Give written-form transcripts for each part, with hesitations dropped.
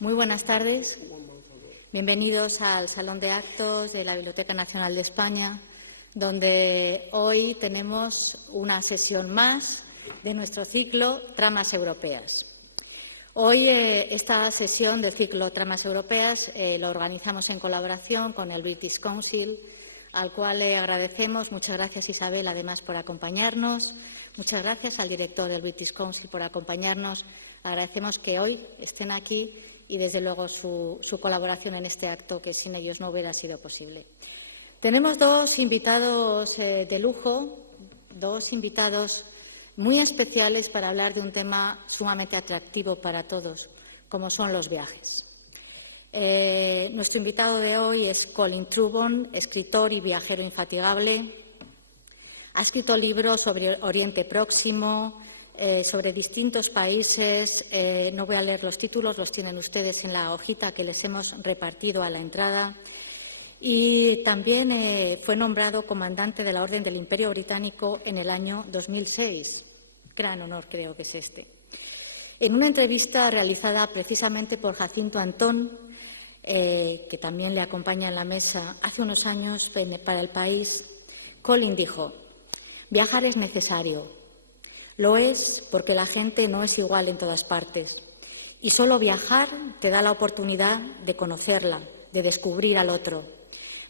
Muy buenas tardes. Bienvenidos al Salón de Actos de la Biblioteca Nacional de España, donde hoy tenemos una sesión más de nuestro ciclo Tramas Europeas. Hoy esta sesión del ciclo Tramas Europeas lo organizamos en colaboración con el British Council, al cual le agradecemos. Muchas gracias, Isabel, además, por acompañarnos. Muchas gracias al director del British Council por acompañarnos. Agradecemos que hoy estén aquí y, desde luego, su colaboración en este acto, que sin ellos no hubiera sido posible. Tenemos dos invitados de lujo, dos invitados muy especiales para hablar de un tema sumamente atractivo para todos, como son los viajes. Nuestro invitado de hoy es Colin Trubon, escritor y viajero infatigable. Ha escrito libros sobre Oriente Próximo, sobre distintos países. No voy a leer los títulos, los tienen ustedes en la hojita que les hemos repartido a la entrada. Y también fue nombrado comandante de la Orden del Imperio Británico en el año 2006. Gran honor, creo que es este. En una entrevista realizada precisamente por Jacinto Antón, que también le acompaña en la mesa, hace unos años para El País, Colin dijo: viajar es necesario. Lo es porque la gente no es igual en todas partes. Y solo viajar te da la oportunidad de conocerla, de descubrir al otro.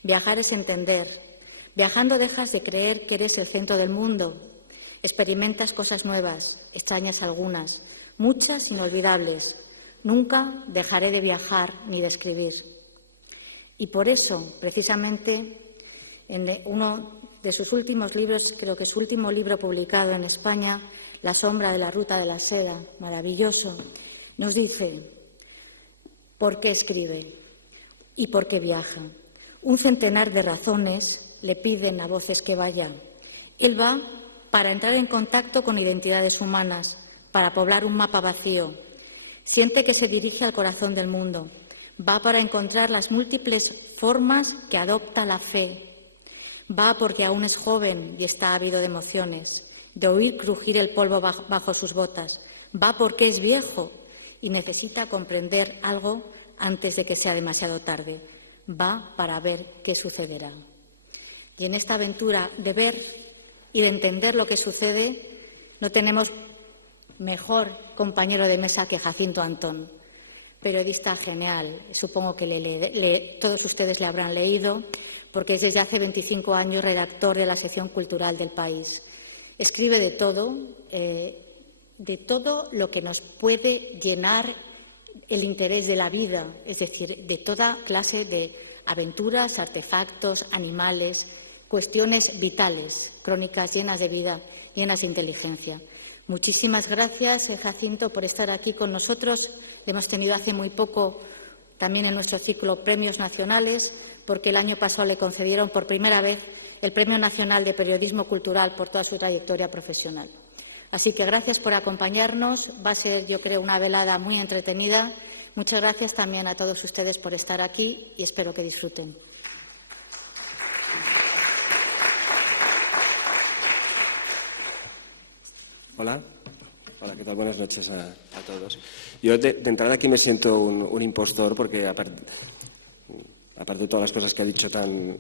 Viajar es entender. Viajando dejas de creer que eres el centro del mundo. Experimentas cosas nuevas, extrañas algunas, muchas inolvidables. Nunca dejaré de viajar ni de escribir. Y por eso, precisamente, en uno de sus últimos libros, creo que su último libro publicado en España, La sombra de la ruta de la seda, maravilloso, nos dice por qué escribe y por qué viaja. Un centenar de razones le piden a voces que vaya. Él va para entrar en contacto con identidades humanas, para poblar un mapa vacío. Siente que se dirige al corazón del mundo. Va para encontrar las múltiples formas que adopta la fe. Va porque aún es joven y está ávido de emociones, de oír crujir el polvo bajo sus botas. Va porque es viejo y necesita comprender algo antes de que sea demasiado tarde. Va para ver qué sucederá. Y en esta aventura de ver y de entender lo que sucede, no tenemos mejor compañero de mesa que Jacinto Antón, periodista genial. Supongo que todos ustedes le habrán leído, porque es desde hace 25 años redactor de la sección cultural del País. Escribe de todo lo que nos puede llenar el interés de la vida, es decir, de toda clase de aventuras, artefactos, animales, cuestiones vitales, crónicas llenas de vida, llenas de inteligencia. Muchísimas gracias, Jacinto, por estar aquí con nosotros. Hemos tenido hace muy poco, también en nuestro ciclo, premios nacionales, porque el año pasado le concedieron por primera vez el Premio Nacional de Periodismo Cultural por toda su trayectoria profesional. Así que gracias por acompañarnos. Va a ser, yo creo, una velada muy entretenida. Muchas gracias también a todos ustedes por estar aquí y espero que disfruten. Hola, ¿qué tal? Buenas noches a todos. Yo de entrada aquí me siento un impostor porque, aparte de todas las cosas que ha dicho tan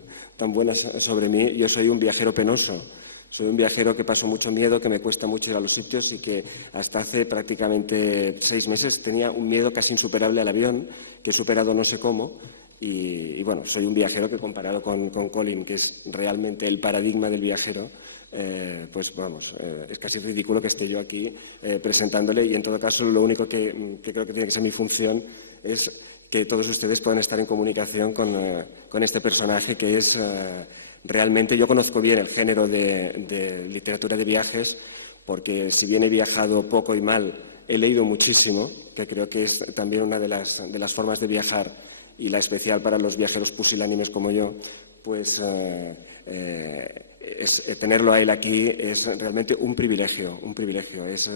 buenas sobre mí, yo soy un viajero penoso. Soy un viajero que paso mucho miedo, que me cuesta mucho ir a los sitios y que hasta hace prácticamente 6 meses tenía un miedo casi insuperable al avión, que he superado no sé cómo. Y bueno, soy un viajero que, comparado con Colin, que es realmente el paradigma del viajero, pues vamos, es casi ridículo que esté yo aquí presentándole, y en todo caso lo único que creo que tiene que ser mi función es que todos ustedes puedan estar en comunicación con este personaje que es realmente... Yo conozco bien el género de literatura de viajes, porque si bien he viajado poco y mal, he leído muchísimo, que creo que es también una de las formas de viajar, y la especial para los viajeros pusilánimes como yo, pues tenerlo a él aquí es realmente un privilegio. Es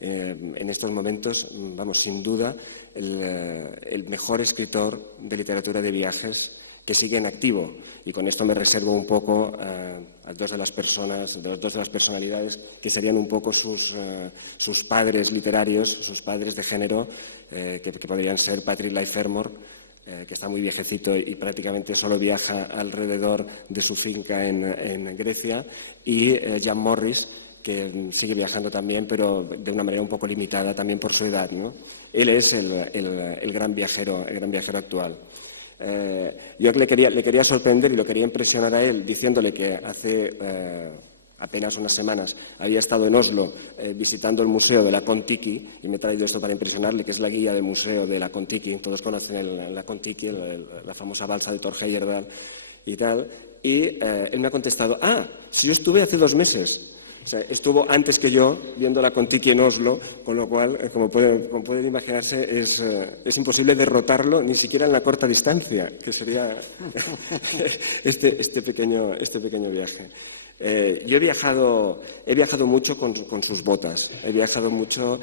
en estos momentos, vamos, sin duda, el mejor escritor de literatura de viajes que sigue en activo. Y con esto me reservo un poco a dos de las personalidades que serían un poco sus padres literarios, sus padres de género, que podrían ser Patrick Leigh Fermor, que está muy viejecito y prácticamente solo viaja alrededor de su finca en Grecia, y Jan Morris, que sigue viajando también, pero de una manera un poco limitada también por su edad, ¿no? Él es el gran viajero actual. Yo le quería sorprender y lo quería impresionar a él diciéndole que hace apenas unas semanas había estado en Oslo visitando el museo de la Kon-Tiki, y me he traído esto para impresionarle, que es la guía del museo de la Kon-Tiki. Todos conocen la Kon-Tiki, la famosa balsa de Thor Heyerdahl y tal, y él me ha contestado: si yo estuve hace 2 meses. O sea, estuvo antes que yo viendo la Kon-Tiki en Oslo, con lo cual, como pueden imaginarse, es imposible derrotarlo ni siquiera en la corta distancia, que sería este pequeño viaje. Yo he viajado mucho con sus botas, he viajado mucho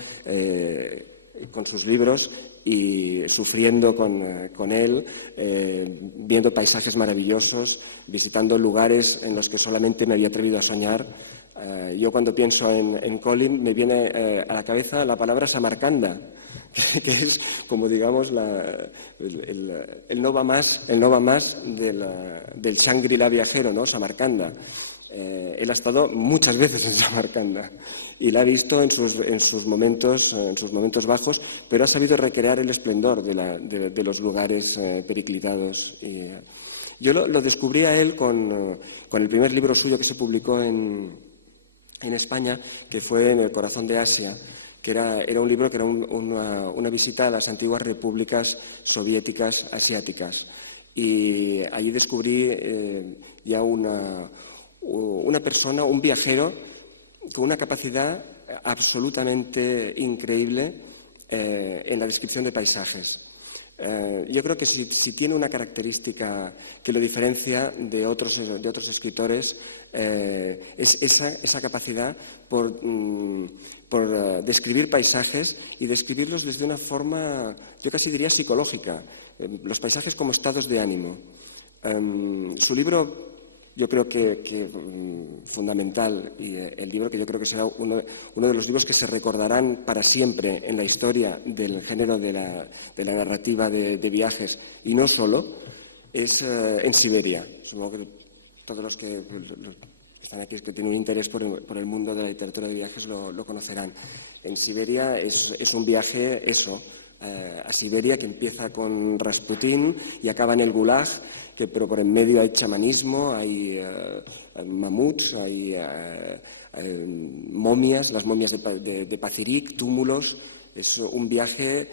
con sus libros y sufriendo con él, viendo paisajes maravillosos, visitando lugares en los que solamente me había atrevido a soñar. Yo cuando pienso en Colin me viene a la cabeza la palabra Samarcanda, que es como, digamos, el no va más del Shangri-La viajero, ¿no? Samarcanda. Él ha estado muchas veces en Samarcanda y la ha visto en sus momentos bajos, pero ha sabido recrear el esplendor de los lugares periclitados. Yo lo descubrí a él con el primer libro suyo que se publicó en España, que fue En el corazón de Asia, que era un libro que era una visita a las antiguas repúblicas soviéticas asiáticas. Y allí descubrí ya una persona, un viajero, con una capacidad absolutamente increíble en la descripción de paisajes. Yo creo que si tiene una característica que lo diferencia de otros escritores, es esa capacidad por describir paisajes y describirlos desde una forma, yo casi diría, psicológica, los paisajes como estados de ánimo. Su libro, yo creo que fundamental, y el libro que yo creo que será uno de los libros que se recordarán para siempre en la historia del género de la narrativa de viajes, y no solo, es En Siberia. Supongo que todos los que están aquí, que tienen un interés por el mundo de la literatura de viajes, lo conocerán. En Siberia es un viaje, a Siberia, que empieza con Rasputín y acaba en el Gulag, pero por en medio hay chamanismo, hay mamuts, hay momias, las momias de Pacirik, túmulos. Es un viaje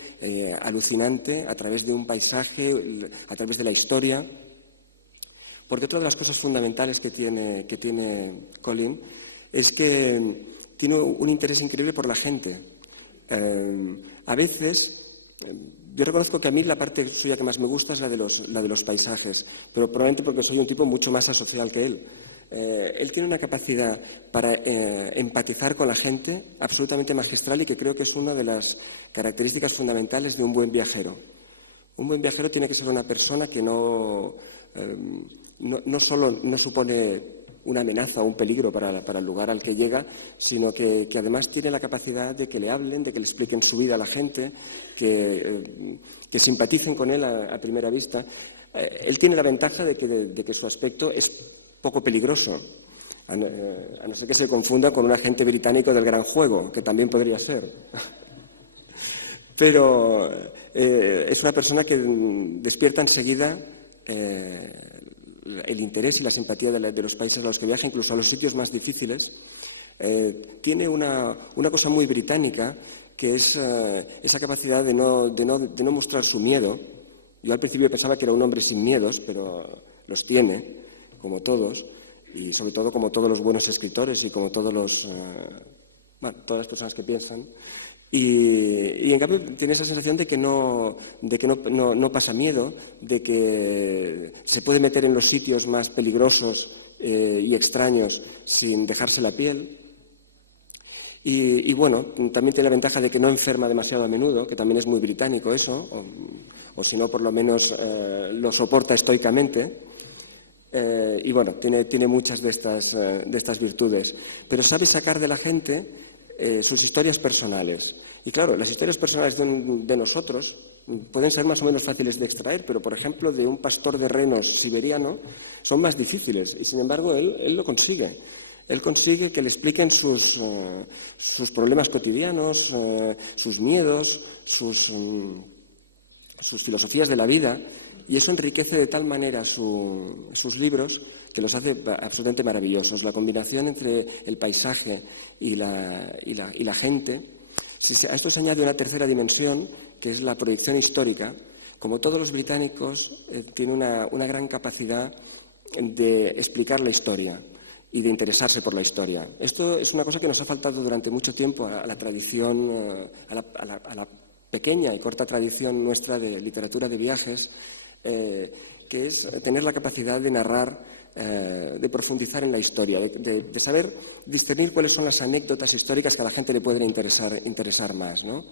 alucinante a través de un paisaje, a través de la historia. Porque otra de las cosas fundamentales que tiene Colin es que tiene un interés increíble por la gente. A veces, yo reconozco que a mí la parte suya que más me gusta es la de los paisajes, pero probablemente porque soy un tipo mucho más asocial que él. Él tiene una capacidad para empatizar con la gente absolutamente magistral, y que creo que es una de las características fundamentales de un buen viajero. Un buen viajero tiene que ser una persona que no solo no supone una amenaza o un peligro para el lugar al que llega, sino que además tiene la capacidad de que le hablen, de que le expliquen su vida a la gente, que simpaticen con él a primera vista. Él tiene la ventaja de que su aspecto es poco peligroso, a no ser que se confunda con un agente británico del Gran Juego, que también podría ser. Pero es una persona que despierta enseguida el interés y la simpatía de los países a los que viaja, incluso a los sitios más difíciles. Tiene una cosa muy británica, que es esa capacidad de no mostrar su miedo. Yo al principio pensaba que era un hombre sin miedos, pero los tiene, como todos, y sobre todo como todos los buenos escritores y como todas las personas que piensan. Y en cambio tiene esa sensación de que no pasa miedo, de que se puede meter en los sitios más peligrosos y extraños sin dejarse la piel. Y bueno, también tiene la ventaja de que no enferma demasiado a menudo, que también es muy británico eso. o si no, por lo menos lo soporta estoicamente. Y bueno, tiene muchas de estas virtudes, pero sabe sacar de la gente sus historias personales. Y claro, las historias personales de nosotros pueden ser más o menos fáciles de extraer, pero por ejemplo de un pastor de renos siberiano son más difíciles, y sin embargo él lo consigue. Él consigue que le expliquen sus problemas cotidianos, sus miedos, sus filosofías de la vida, y eso enriquece de tal manera sus libros que los hace absolutamente maravillosos. La combinación entre el paisaje y la gente. A esto se añade una tercera dimensión, que es la proyección histórica. Como todos los británicos, tiene una gran capacidad de explicar la historia y de interesarse por la historia. Esto es una cosa que nos ha faltado durante mucho tiempo a la tradición, a la pequeña y corta tradición nuestra de literatura de viajes, que es tener la capacidad de narrar, de profundizar en la historia, de saber discernir cuáles son las anécdotas históricas que a la gente le pueden interesar más, ¿no?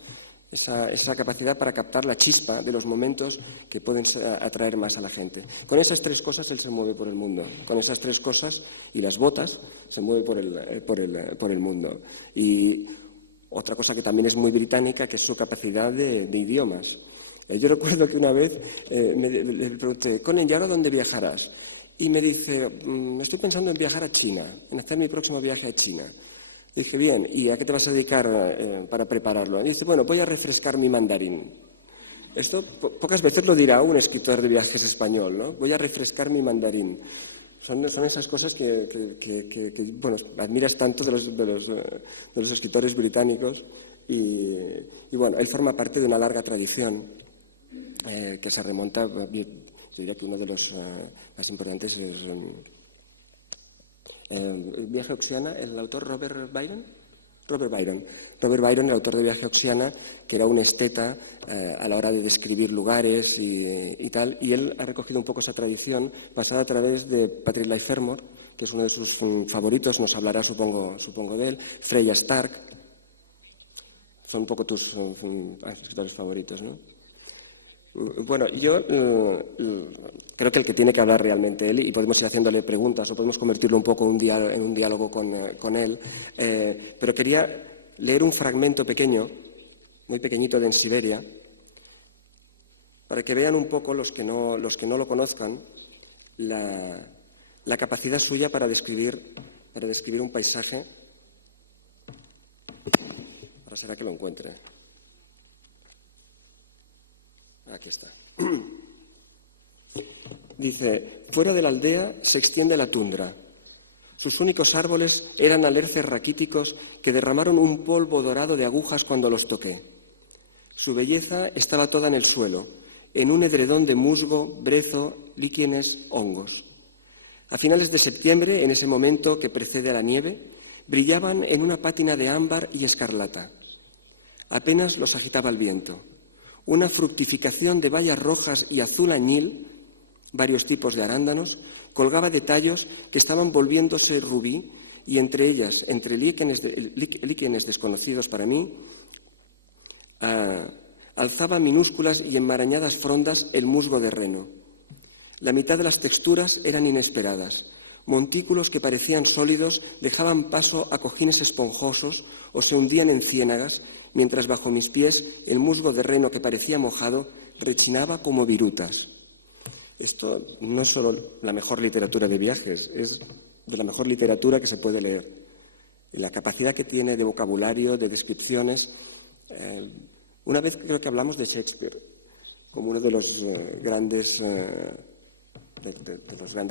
Esa capacidad para captar la chispa de los momentos que pueden atraer más a la gente. Con esas tres cosas él se mueve por el mundo. Con esas tres cosas y las botas se mueve por el mundo. Y otra cosa que también es muy británica, que es su capacidad de idiomas. Yo recuerdo que una vez le pregunté, Colin, ¿y ahora dónde viajarás? Y me dice, estoy pensando en viajar a China, en hacer mi próximo viaje a China. Dije, bien, ¿y a qué te vas a dedicar para prepararlo? Y dice, bueno, voy a refrescar mi mandarín. Esto pocas veces lo dirá un escritor de viajes español, ¿no? Voy a refrescar mi mandarín. Son esas cosas que bueno, admiras tanto de los escritores británicos. Y bueno, él forma parte de una larga tradición que se remonta, yo diría que uno de los más importantes es el viaje a Oxiana, el autor Robert Byron, el autor de Viaje a Oxiana, que era un esteta a la hora de describir lugares y tal, y él ha recogido un poco esa tradición pasada a través de Patrick Leigh Fermor, que es uno de sus favoritos, nos hablará supongo de él, Freya Stark, son un poco tus escritores favoritos, ¿no? Bueno, yo creo que el que tiene que hablar realmente él, y podemos ir haciéndole preguntas o podemos convertirlo un poco en un diálogo con él, pero quería leer un fragmento pequeño, muy pequeñito de En Siberia, para que vean un poco los que no lo conozcan, la capacidad suya para describir un paisaje. Ahora será que lo encuentre. Aquí está. Dice, fuera de la aldea se extiende la tundra. Sus únicos árboles eran alerces raquíticos que derramaron un polvo dorado de agujas cuando los toqué. Su belleza estaba toda en el suelo, en un edredón de musgo, brezo, líquenes, hongos. A finales de septiembre, en ese momento que precede a la nieve, brillaban en una pátina de ámbar y escarlata. Apenas los agitaba el viento. Una fructificación de bayas rojas y azul añil, varios tipos de arándanos, colgaba de tallos que estaban volviéndose rubí y entre ellas, entre líquenes desconocidos para mí, alzaba minúsculas y enmarañadas frondas el musgo de reno. La mitad de las texturas eran inesperadas. Montículos que parecían sólidos dejaban paso a cojines esponjosos o se hundían en ciénagas, mientras bajo mis pies el musgo de reno que parecía mojado rechinaba como virutas. Esto no es solo la mejor literatura de viajes, es de la mejor literatura que se puede leer. La capacidad que tiene de vocabulario, de descripciones. Una vez creo que hablamos de Shakespeare como uno de los grandes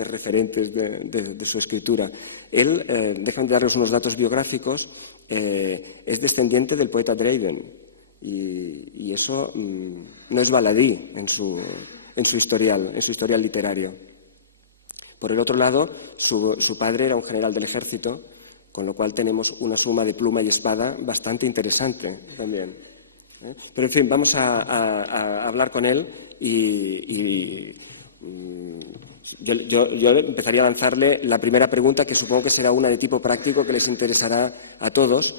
referentes de su escritura. Él, déjame darles unos datos biográficos, es descendiente del poeta Dryden y eso no es baladí en su historial literario. Por el otro lado, su padre era un general del ejército, con lo cual tenemos una suma de pluma y espada bastante interesante también. Pero en fin, vamos a hablar con él y yo empezaría a lanzarle la primera pregunta, que supongo que será una de tipo práctico que les interesará a todos,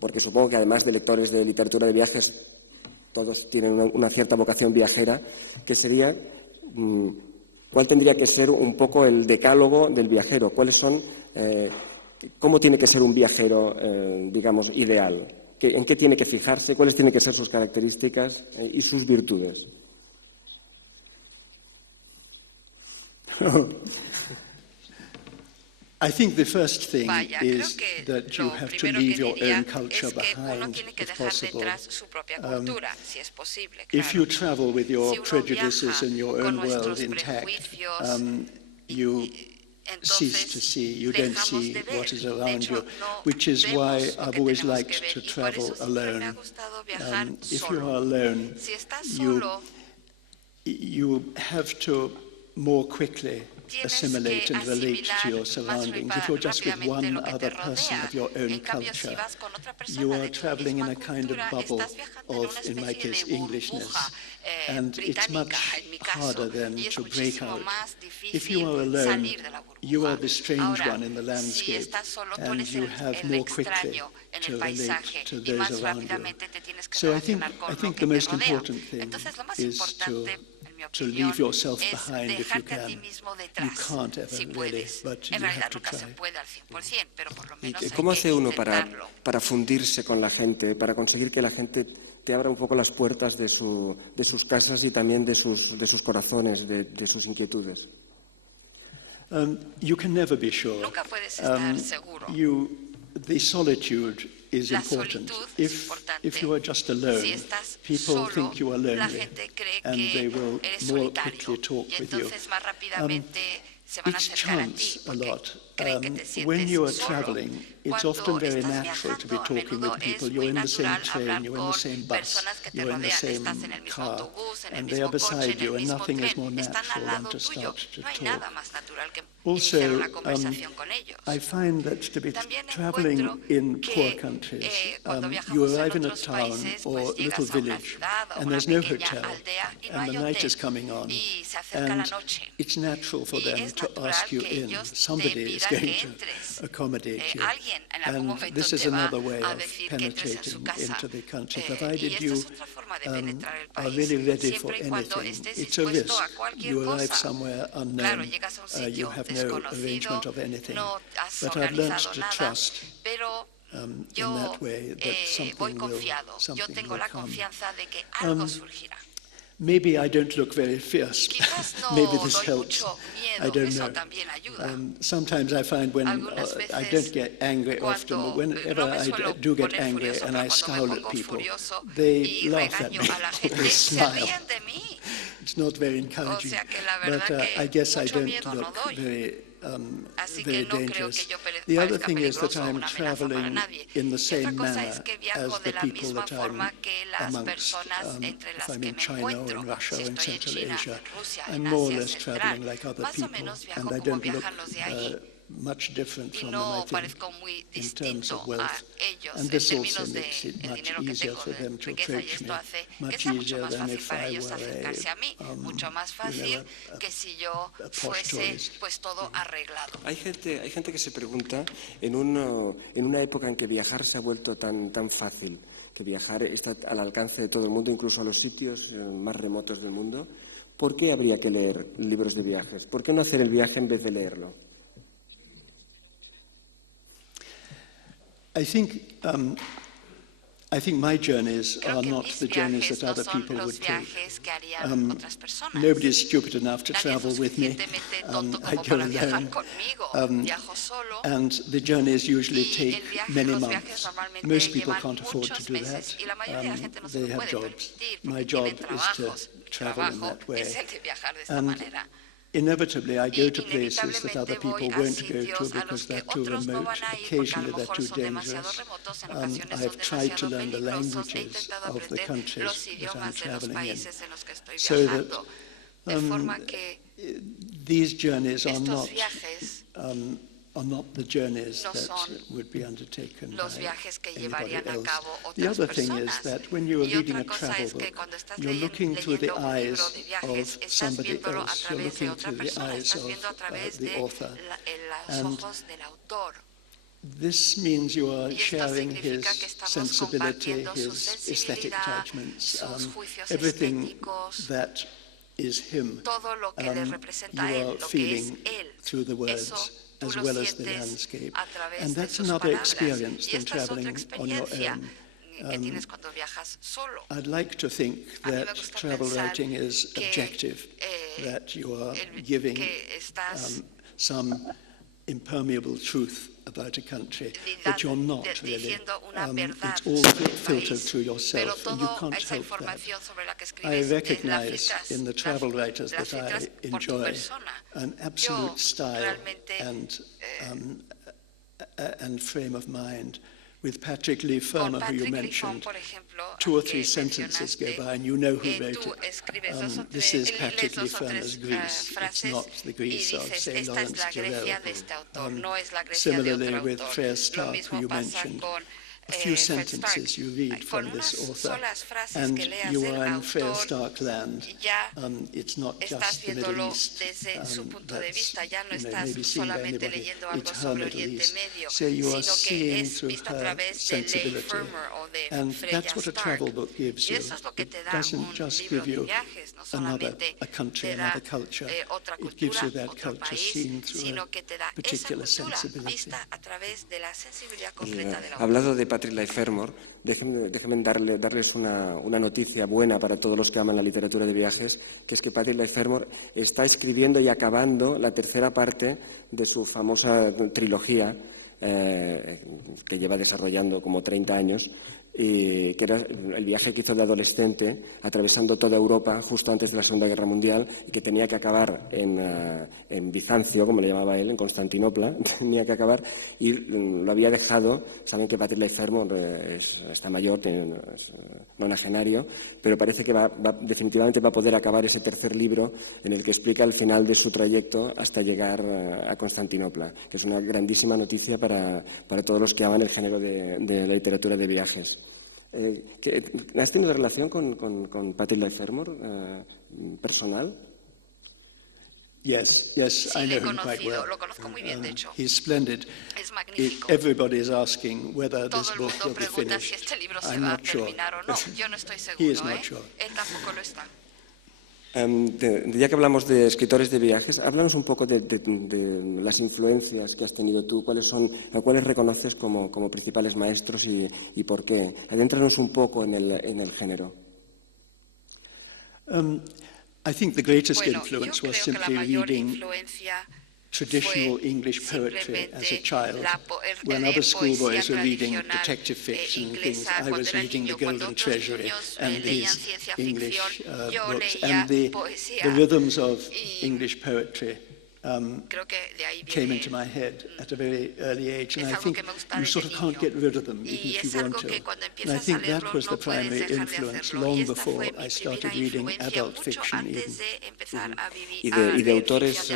porque supongo que además de lectores de literatura de viajes todos tienen una cierta vocación viajera, que sería cuál tendría que ser un poco el decálogo del viajero, cómo tiene que ser un viajero, digamos, ideal, en qué tiene que fijarse, cuáles tienen que ser sus características y sus virtudes. I think the first thing is that you have to leave your own culture behind, if possible. If you travel with your prejudices and your own world intact, you cease to see, you don't see what is around you, which is why I've always liked to travel alone. If you are alone, you have to more quickly assimilate and relate to your surroundings. If you're just with one other person of your own culture, you are traveling in a kind of bubble of, in my case, Englishness. And it's much harder then to break out. If you are alone, you are the strange one in the landscape, and you have more quickly to relate to those around you. So I think the most important thing is to leave yourself behind if you can. You can't ever really, but you have to try. ¿Cómo hace uno para fundirse con la gente, para conseguir que la gente te abra un poco las puertas de sus casas y también de sus corazones, de sus inquietudes? You can never be sure. Nunca puedes estar seguro. The solitude is important. If you are just alone, people think you are lonely, and they will more quickly talk with you. It's chance a lot. When you are traveling, it's often very natural to be talking with people. You're in the same train, you're in the same bus, you're in the same car, and they are beside you, and nothing is more natural than to start to talk. Also, I find that to be traveling in poor countries, you arrive in a town or a little village, and there's no hotel, and the night is coming on, and it's natural for them to ask you in. Somebody is going to accommodate you. And this is another way of penetrating into the country, provided you are really ready for anything. It's a risk. You arrive somewhere unknown, you have no arrangement of anything. But I've learned to trust in that way that something will come. Maybe I don't look very fierce. Maybe this helps. I don't know. Sometimes I find when I don't get angry often, but whenever I do get angry and I scowl at people, they laugh at me. They smile. It's not very encouraging. But I guess I don't look very dangerous. The other thing is that I'm traveling in the same manner as the people that I'm amongst. If I'm in China or in Russia or in Central Asia, I'm more or less traveling like other people, and I don't look much different from them, I think, in terms of wealth. And this also makes it much easier for them to approach me, much easier than if I were a posh tourist. Hay gente que se pregunta, en una época en que viajar se ha vuelto tan fácil, que viajar está al alcance de todo el mundo, incluso a los sitios más remotos del mundo, ¿por qué habría que leer libros de viajes? ¿Por qué no hacer el viaje en vez de leerlo? I think my journeys are not the journeys that other people would take. Nobody is stupid enough to travel with me. I go alone. And the journeys usually take many months. Most people can't afford to do that. They have jobs. My job is to travel in that way. And inevitably, I go to places that other people won't go to because they're too remote. Occasionally, they're too dangerous. I've tried to learn the languages of the countries that I'm traveling in, so that these journeys are not the journeys that would be undertaken by anybody else. The other thing is that when you are reading a travel book, you're looking through the eyes of somebody else. You're looking through the eyes of the author. And This means you are sharing his sensibility, his aesthetic judgments, everything that is him, you are feeling through the words as well as the landscape. And that's another experience than traveling on your own. I'd like to think that travel writing is objective, that you are giving some impermeable truth about a country, but you're not really. It's all filtered through yourself, and you can't help that. I recognize in the travel writers that I enjoy an absolute style and frame of mind. With Patrick Leigh Fermor, who you mentioned, 2 or 3 sentences go by and you know who wrote it. This is Patrick Leigh Fermor's Greece. It's not the Greece of, say, Lawrence Durrell. Similarly with Freya Stark, who you mentioned, a few sentences you read from this author, and you are in Freya Stark land. It's not just the Middle East that's maybe seen by anybody, it's her Middle East. So you are seeing through her sensibility, and that's what a travel book gives you. It doesn't just give you a country, another culture. It gives you that culture seen through a particular sensibility. Hablado de Patrick Leigh Fermor, déjenme darles una noticia buena para todos los que aman la literatura de viajes, que es que Patrick Leigh Fermor está escribiendo y acabando la tercera parte de su famosa trilogía, que lleva desarrollando como 30 años, y que era el viaje que hizo de adolescente atravesando toda Europa justo antes de la Segunda Guerra Mundial, y que tenía que acabar en Bizancio, como le llamaba él, en Constantinopla, tenía que acabar, y lo había dejado. Saben que Patrick Leigh Fermor está mayor, es nonagenario, pero parece que definitivamente va a poder acabar ese tercer libro en el que explica el final de su trayecto hasta llegar a Constantinopla, que es una grandísima noticia para todos los que aman el género de la literatura de viajes. ¿Has tenido relación con Patrick Leigh Fermor personal? Yes, I know him quite well. Lo conozco muy bien, de hecho. He's splendid. Es magnífico. Everybody is asking whether this Todo el book mundo will be pregunta si finished. este libro se I'm va a not sure. terminar o no. Yo no estoy seguro. He is not sure. Él tampoco lo está. Ya que hablamos de escritores de viajes, háblanos un poco de las influencias que has tenido tú, cuáles reconoces como principales maestros y por qué. Adéntranos un poco en el género. I think the greatest influence was simply reading traditional English poetry as a child. When other schoolboys were reading detective fiction and things, I was reading The Golden Treasury and these English books. And the rhythms of English poetry came into my head at a very early age, and I think you sort of can't get rid of them even if you want to. And I think that was the primary influence long before I started reading adult fiction even. ¿Y de autores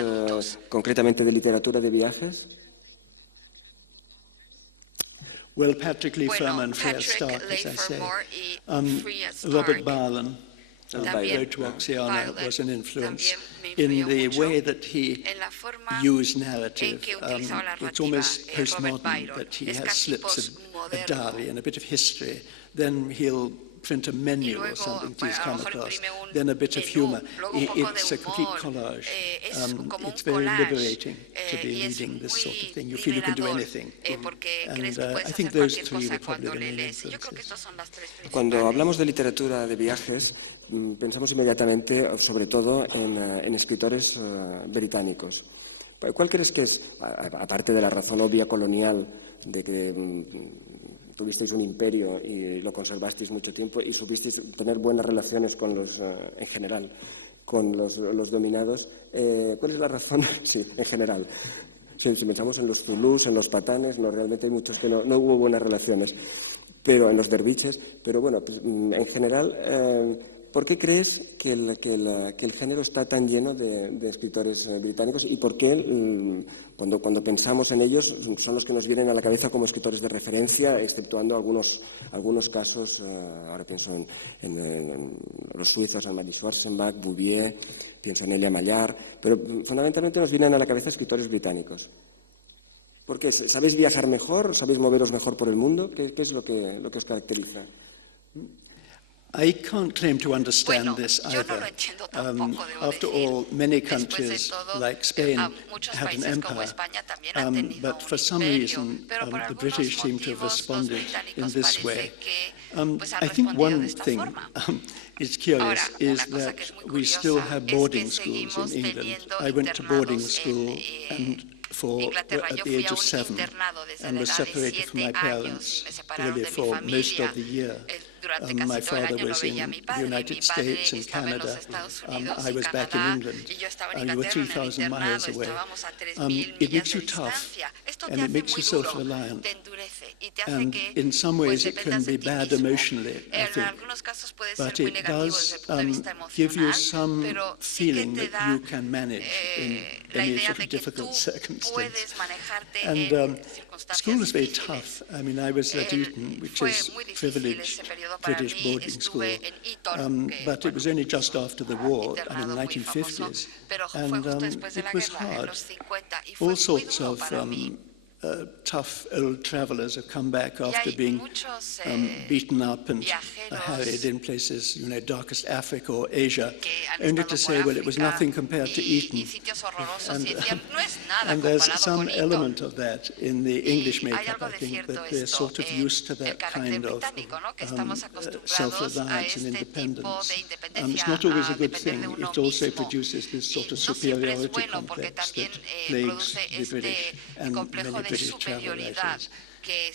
concretamente de literatura de viajes? Well, Patrick Leigh Fermor and Freya Stark, as I say. Robert Barlin, Road to Oxiana, was an influence in the way that he used narrative. It's almost postmodern that he has slips of a diary and a bit of history. Then he'll print a menu or something to come across, then a bit of humour. It's a complete collage. It's very liberating to be reading this sort of thing. You feel you can do anything. And I think those three were probably the main influences. Cuando hablamos de literatura de viajes, pensamos inmediatamente, sobre todo, en escritores británicos. ¿Cuál crees que es, aparte de la razón obvia colonial de que tuvisteis un imperio y lo conservasteis mucho tiempo y supisteis tener buenas relaciones con los, en general, con los dominados? ¿Cuál es la razón? Sí, en general. Si pensamos en los zulús, en los patanes, no, realmente hay muchos que no hubo buenas relaciones, pero en los derviches. Pero bueno, pues, en general, ¿por qué crees que el género está tan lleno de escritores británicos y por qué, cuando pensamos en ellos, son los que nos vienen a la cabeza como escritores de referencia, exceptuando algunos casos? Ahora pienso en los suizos, en Marie Schwarzenbach, Bouvier, pienso en Elia Maillard, pero fundamentalmente nos vienen a la cabeza escritores británicos. ¿Por qué? ¿Sabéis viajar mejor? ¿Sabéis moveros mejor por el mundo? ¿Qué es lo que os caracteriza? I can't claim to understand this either. After all, many countries like Spain had an empire, but for some reason the British seem to have responded in this way. I think one thing is curious is that we still have boarding schools in England. I went to boarding school at the age of 7 and was separated from my parents really for most of the year. My father was in the United States and Canada. I was back in England. You were 3,000 miles away. It makes you tough, and it makes you self-reliant. And in some ways it can be bad emotionally, I think. But it does give you some feeling that you can manage in any sort of difficult circumstance. And school was very tough. I mean, I was at Eton, which is privileged British boarding school, but it was only just after the war, I mean, the 1950s, and it was hard. All sorts of tough old travelers have come back after being beaten up and harried in places, darkest Africa or Asia, only to say, well, it was nothing compared to Eton. And there's some element of that in the English makeup, I think, that they're sort of used to that kind of self-reliance and independence. It's not always a good thing. It also produces this sort of superiority complex that plagues the British and many British travel writers.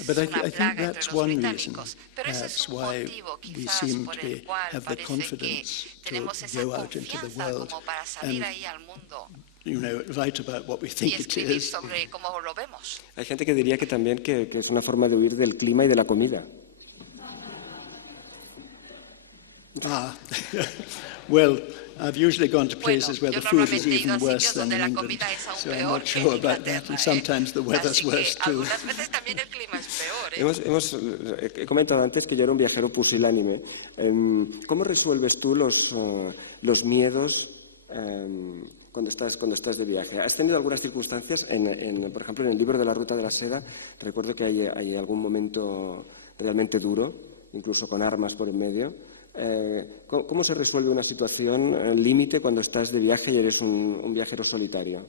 But I think that's one reason, perhaps, why we seem to have the confidence to go out into the world and write about what we think it is. Hay gente que diría que también que es una forma de huir del clima y de la comida. Well, I've usually gone to places where the food is even worse than in England, so I'm not sure about that, and sometimes the weather's worse too. He comentado antes que yo era un viajero pusilánime. ¿Cómo resuelves tú los miedos cuando estás de viaje? ¿Has tenido algunas circunstancias, por ejemplo, en el libro de la Ruta de la Seda? Recuerdo que hay algún momento realmente duro, incluso con armas por en medio. ¿Cómo se resuelve una situación límite cuando estás de viaje y eres un viajero solitario?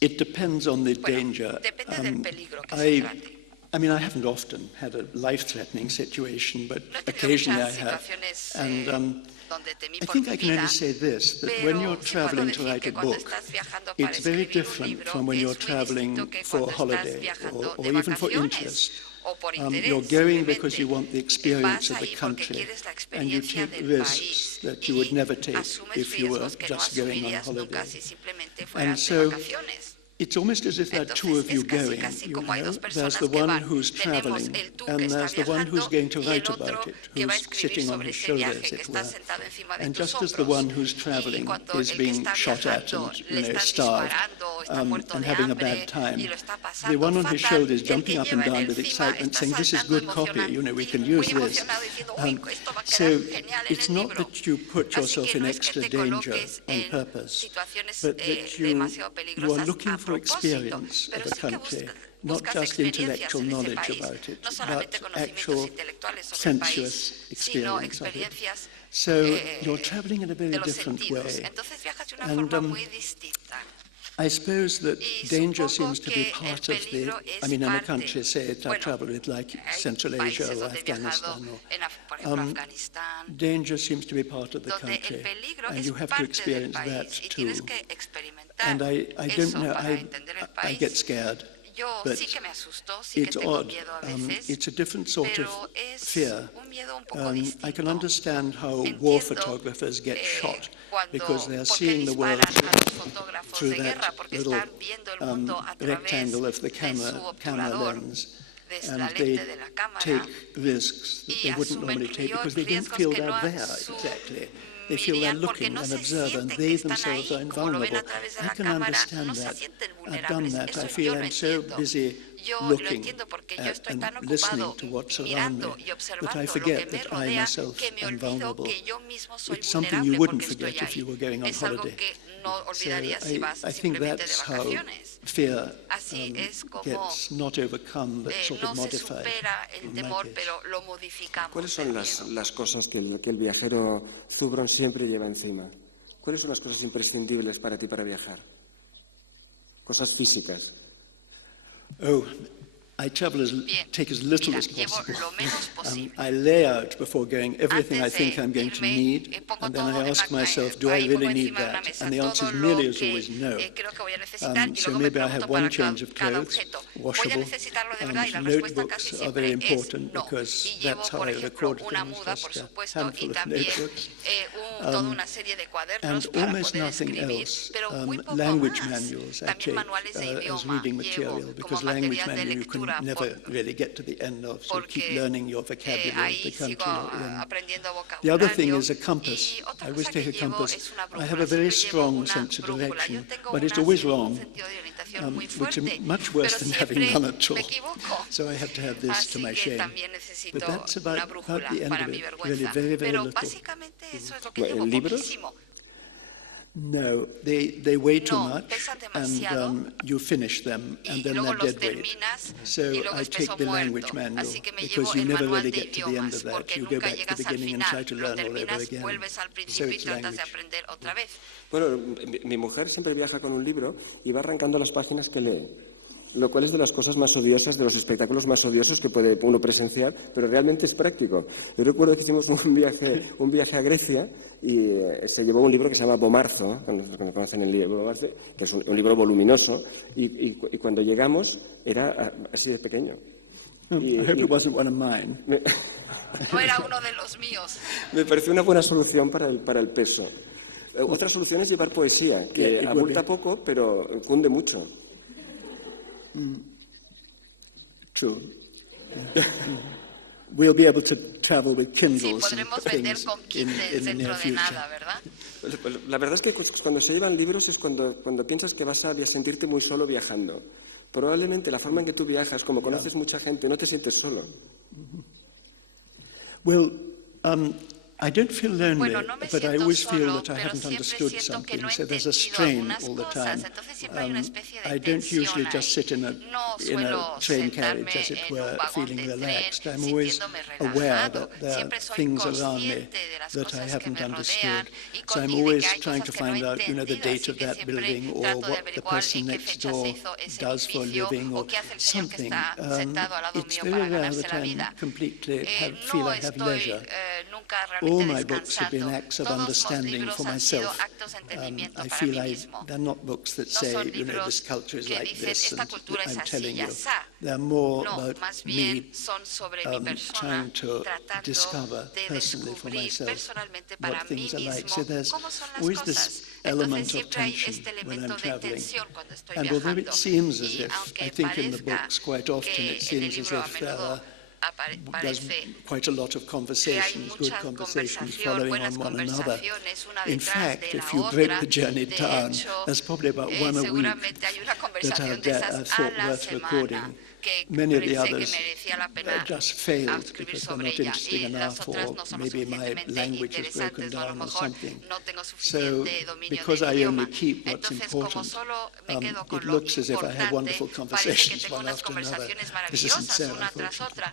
It depends on the danger. I mean, I haven't often had a life-threatening situation, but occasionally I have. And I think I can only say this, that when you're traveling to write a book, it's very different from when you're traveling for a holiday or even for interest. You're going because you want the experience of the country, and you take risks that you would never take if you were just going on a holiday. And so it's almost as if there are two of you going, There's the one who's traveling, and there's the one who's going to write about it, who's sitting on his shoulder, as it were. And just as the one who's traveling is being shot at and starved and having a bad time, the one on his shoulder is jumping up and down with excitement, saying, this is good copy, we can use this. So it's not that you put yourself in extra danger on purpose, but that you are looking for experience of the country, not just intellectual knowledge about it, but actual sensuous experience of it. So you're traveling in a very different way. And I suppose that danger seems to be part of in a country, say, I travel with like Central Asia or Afghanistan, danger seems to be part of the country, and you have to experience that too. And I don't know, I get scared, but it's odd. It's a different sort of fear. I can understand how war photographers get shot because they are seeing the world through that little rectangle of the camera lens, and they take risks that they wouldn't normally take because they didn't feel they're there exactly. they feel they're looking and observe, and they themselves are invulnerable. I can understand that. I've done that. I feel I'm so busy looking and listening to what's around me that I forget that I myself am vulnerable. It's something you wouldn't forget if you were going on holiday. So I think that's how fear gets not overcome but sort of modified. ¿Cuáles son las cosas que el viajero Zubron siempre lleva encima? ¿Cuáles son las cosas imprescindibles para ti para viajar? Cosas físicas. Oh, I take as little as possible. I lay out before going everything I think I'm going to need, and then I ask myself, do I really need that? And the answer is nearly as always no. So maybe I have one change of clothes, washable. Notebooks are very important because that's how I record things, just a handful of notebooks. And almost nothing else. Language manuals I take as reading material, because language manual you can never really get to the end of, so keep learning your vocabulary of the country you're in. The other thing is a compass. I always take a compass. I have a very strong sense of direction, but it's always wrong, which is much worse than having none at all. So I have to have this to my shame. But that's about the end of it, really very, very little. ¿Libros? No, they weigh too much, and you finish them, and then they're dead weight. So I take the language manual, because you never really get to the end of that. You go back to the beginning and try to learn all over again. So it's language. Bueno, mi mujer siempre viaja con un libro y va arrancando las páginas que lee, lo cual es de las cosas más odiosas, de los espectáculos más odiosos que puede uno presenciar, pero realmente es práctico. Yo recuerdo que hicimos un viaje a Grecia y se llevó un libro que se llama Bomarzo, cuando conocen el libro, que es un libro voluminoso, y cuando llegamos era así de pequeño. I hope it wasn't one of mine. No era uno de los míos. Me pareció una buena solución para el peso. Otra solución es llevar poesía, que abulta poco, pero cunde mucho. True. We'll be able to travel with Kindles sí, podremos vender con Kindles dentro de nada, ¿verdad? La verdad es que cuando se llevan libros es cuando piensas que vas a sentirte muy solo viajando. Probablemente la forma en que tú viajas, como conoces mucha gente, no te sientes solo. Well, I don't feel lonely, but I always feel that I haven't understood something, so there's a strain all the time. I don't usually just sit in a train carriage, as it were, feeling relaxed. I'm always aware that there are things around me that I haven't understood. So I'm always trying to find out, the date of that building, or what the person next door does for a living, or something. It's very rare that I completely feel I have leisure. All my books have been acts of understanding for myself. I feel they're not books that say, this culture is like this, and I'm telling you. They're more about me trying to discover personally for myself what things are like. So there's always this element of tension when I'm traveling. And although it seems as if, I think in the books quite often it seems as if there's quite a lot of conversations, good conversations following on one another. In fact, if you break the journey down, there's probably about one a week that I thought worth recording. Many of the others just failed because they're not interesting enough, or maybe my language is broken down or something. So because I only keep what's important, it looks as if I have wonderful conversations one after another. This isn't so, unfortunately.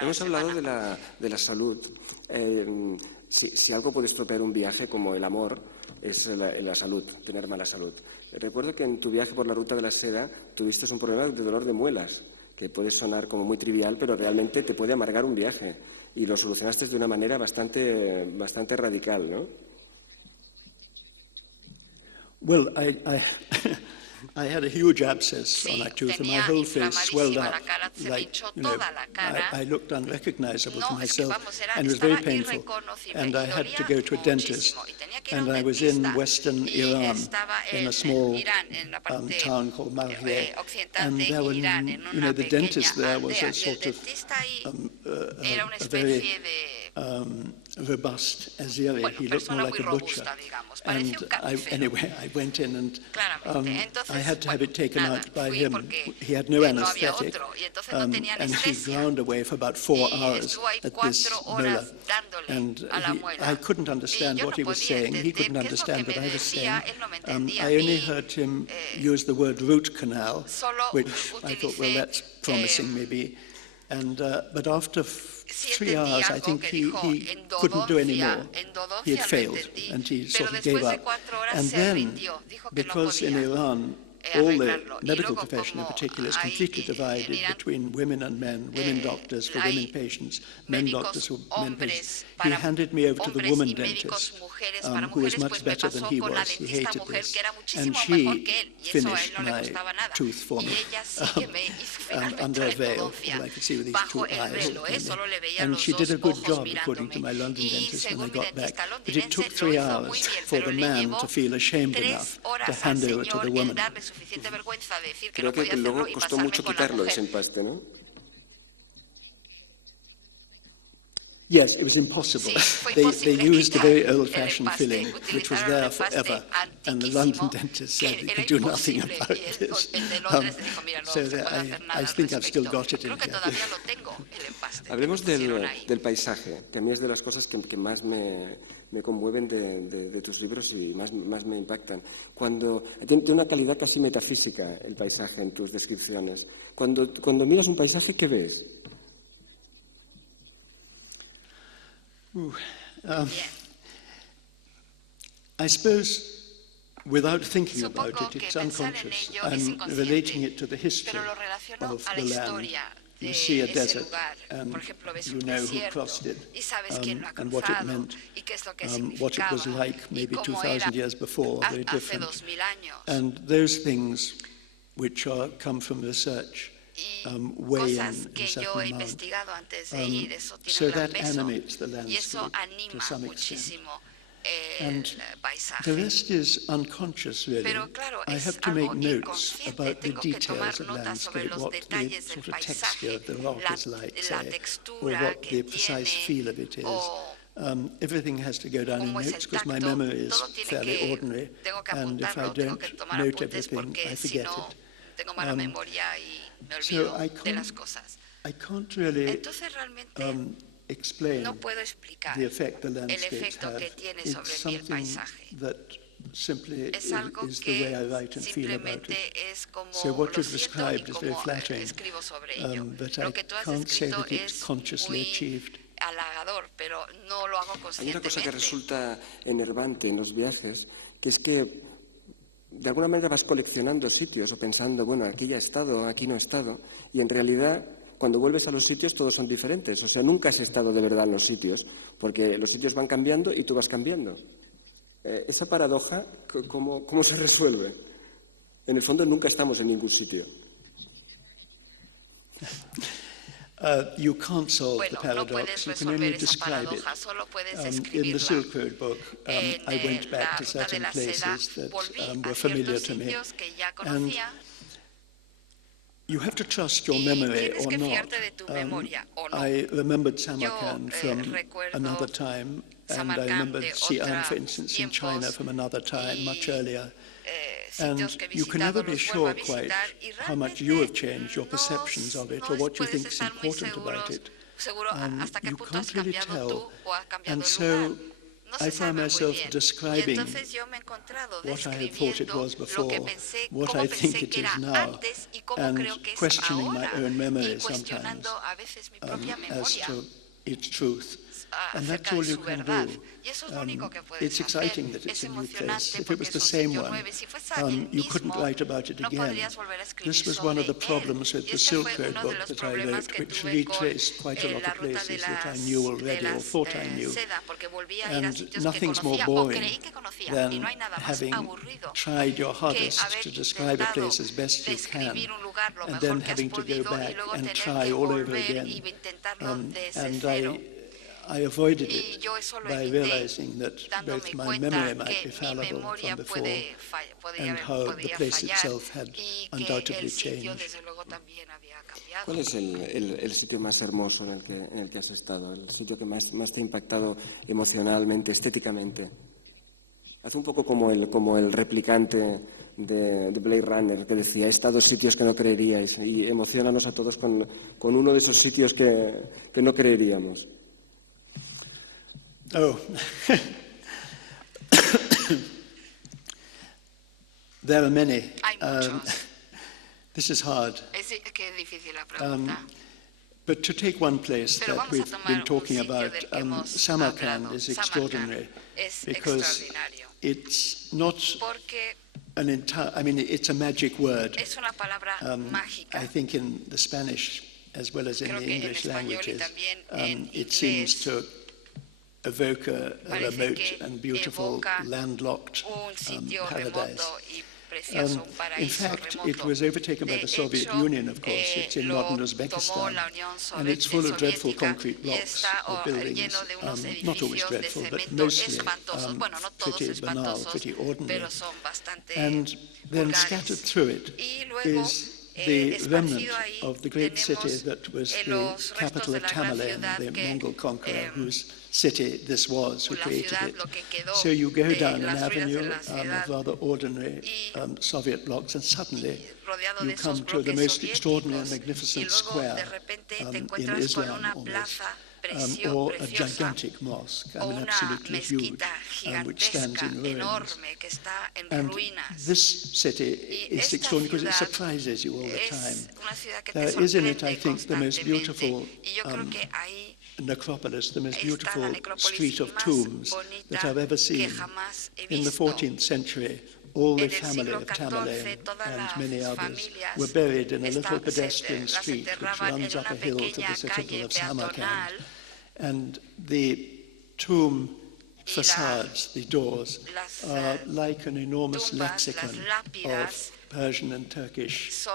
Hemos hablado de la salud. Si algo puede estropear un viaje, como el amor, es la salud, tener mala salud. Recuerdo que en tu viaje por la ruta de la seda tuviste un problema de dolor de muelas, que puede sonar como muy trivial, pero realmente te puede amargar un viaje. Y lo solucionaste de una manera bastante radical, ¿no? Well, I had a huge abscess on that tooth, and my whole face swelled up. I looked unrecognizable to myself, and it was very painful. And I had to go to a dentist. And I was in western Iran, in a small town called Marhiyeh. And there were, the dentist there was a sort of a very robust as Yere. He looked more like a butcher. And anyway, I went in and I had to have it taken out by him. He had no anesthetic, and he ground away for about 4 hours at this molar. And I couldn't understand what he was saying. He couldn't understand what I was saying. I only heard him use the word root canal, which I thought, well, that's promising maybe. And but after 3 hours, I think he couldn't do any more. He had failed, and he sort of gave up. And then, because in Iran, all the medical profession in particular is completely divided between women and men, women doctors for women patients, men doctors for men patients. He handed me over to the woman dentist, who was much better than he was. He hated this. And she finished my tooth for me under a veil, all I could see with these 2 eyes. And she did a good job, according to my London dentist, when I got back. But it took 3 hours for the man to feel ashamed enough to hand over to the woman. Creo que luego costó mucho quitarlo ese empaste, ¿no? Yes, it was impossible. They used a very old-fashioned filling, which was there forever, and the London dentist said he could do nothing about this. So I think I've still got it in here. Hablemos del paisaje, que a mí es de las cosas que más me conmueven de tus libros y más me impactan. Tiene una calidad casi metafísica el paisaje en tus descripciones. Cuando miras un paisaje, ¿qué ves? I suppose, without thinking about it, it's unconscious. I'm relating it to the history of the land. You see a desert, and you know who crossed it, and what it meant, what it was like maybe 2,000 years before, very different. And those things which come from research weigh in a certain amount. So that animates the landscape to some extent. And the rest is unconscious, really. I have to make notes about the details of landscape, what the sort of texture of the rock is like, say, or what the precise feel of it is. Everything has to go down in notes because my memory is fairly ordinary, and if I don't note everything, I forget it. So I can't really explain the effect the landscapes have. It's something that simply is the way I write and feel about it. So what you've described is very flattering, but I can't say that it's consciously achieved. Hay una cosa que resulta enervante en los viajes, que es que de alguna manera vas coleccionando sitios o pensando, bueno, aquí ya he estado, aquí no he estado, y en realidad cuando vuelves a los sitios todos son diferentes. O sea, nunca has estado de verdad en los sitios, porque los sitios van cambiando y tú vas cambiando. Esa paradoja, ¿cómo se resuelve? En el fondo nunca estamos en ningún sitio. You can't solve the paradox, you can only describe it. In the Silk Road book, I went back to certain places that were familiar to me. And you have to trust your memory or not. I remembered Samarkand from another time, and I remembered Xi'an, for instance, in China from another time, much earlier. And you can never be sure quite how much you have changed your perceptions of it or what you think is important about it. You can't really tell. And so I found myself describing what I had thought it was before, what I think it is now, and questioning my own memory sometimes as to its truth. And that's all you can do. It's exciting that it's a new place. If it was the same one, you couldn't write about it again. This was one of the problems with the Silk Road book that I wrote, which retraced quite a lot of places that I knew already or thought I knew. And nothing's more boring than having tried your hardest to describe a place as best you can, and then having to go back and try all over again. And I avoided it by realizing that both my memory might be fallible from before and how the place itself had undoubtedly changed. cambiado. ¿Cuál es el sitio más hermoso en el que has estado? ¿El sitio que más te ha impactado emocionalmente, estéticamente? Haz un poco como el replicante de Blade Runner, que decía, he estado en sitios que no creeríais, y emociónanos a todos con uno de esos sitios que no creeríamos. Oh. There are many. Hay muchos. This is hard. Es que es difícil la pregunta. But to take one place Pero that vamos a we've tomar been un talking sitio about, del que hemos Samarkand hablado. is extraordinary Es because extraordinario. it's not Porque an entire, I mean, it's a magic word. es una palabra mágica. I think in the Spanish as well as in Creo the que en English español y languages, también en it seems inglés to evoke a parece remote que and beautiful evoca landlocked un sitio paradise. remoto y precioso, un In paraíso fact, remoto. it was overtaken by the Soviet Union, of course. It's in modern Uzbekistan, and it's full of dreadful concrete blocks of buildings, not always dreadful, but mostly pretty banal, pretty ordinary. And then scattered through it is the remnant of the great city that was the capital of Tamerlane, the Mongol conqueror, whose city this was, who created it. So you go down an avenue of rather ordinary Soviet blocks, and suddenly you come to the most extraordinary and magnificent square in Islam, almost. Or a gigantic mosque, I mean absolutely huge, which stands in ruins. And this city is extraordinary because it surprises you all the time. There is in it, I think, the most beautiful necropolis, the most beautiful street of tombs that I've ever seen. In the 14th century, all the family of Tamerlane and many others were buried in a little pedestrian street which runs up a hill to the citadel of Samarkand. And the tomb facades, the doors, are like an enormous lexicon of Persian and Turkish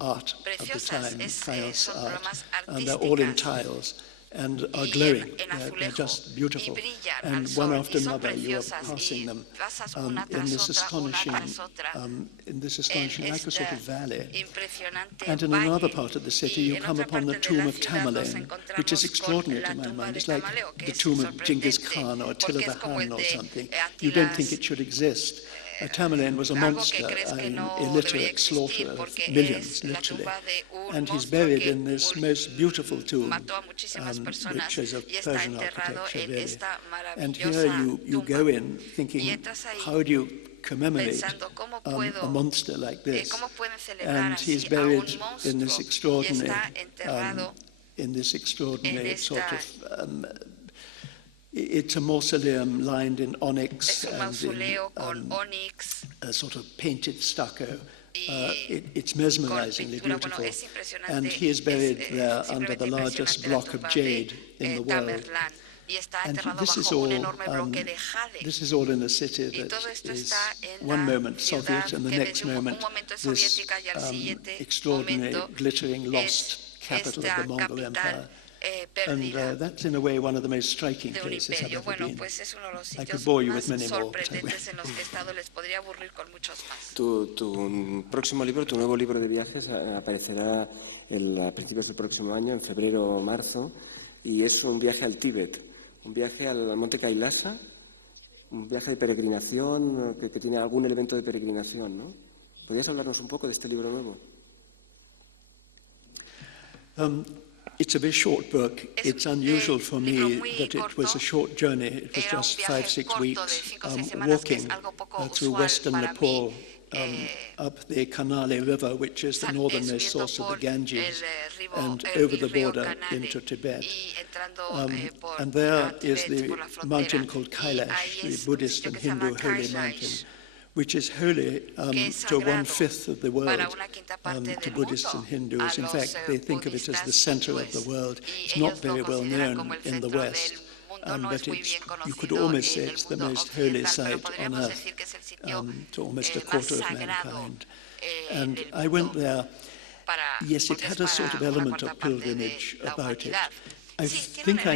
art of the time, faience art, and they're all in tiles and are glowing. They're just beautiful. And one after another, you are passing them in this astonishing, like a sort of valley. And in another part of the city, you come upon the tomb of Tamerlane, which is extraordinary to my mind. It's like the tomb of Genghis Khan or Attila the Hun or something. You don't think it should exist. Tamerlane was a monster, an illiterate slaughterer of millions, literally. And he's buried in this most beautiful tomb, which is of Persian architecture, really. And here you go in thinking, how do you commemorate a monster like this? And he's buried in this extraordinary sort of it's a mausoleum lined in onyx and in a sort of painted stucco. It's mesmerizingly beautiful. And he is buried there under the largest block of jade in the world. And this is all in a city that is one moment Soviet and the next moment this extraordinary, glittering, lost capital of the Mongol Empire. And that's in a way one of the most striking places I've ever been. I could bore you with many more, but I will. Tu próximo libro, tu nuevo libro de viajes, aparecerá a principios del próximo año, en febrero o marzo, y es un viaje al Tíbet, un viaje al monte Kailasa, un viaje de peregrinación que tiene algún elemento de peregrinación, ¿no? ¿Podrías hablarnos un poco de este libro nuevo? It's a very short book. It's unusual for me that it was a short journey. It was just 5-6 weeks walking through western Nepal, up the Karnali River, which is the northernmost source of the Ganges, and over the border into Tibet. And there is the mountain called Kailash, the Buddhist and Hindu holy mountain, which is holy to 1/5 of the world, to Buddhists and Hindus. In fact, they think of it as the center of the world. It's not very well known in the West, but you could almost say it's the most holy site on earth to almost a quarter of mankind. And I went there. Yes, it had a sort of element of pilgrimage about it. think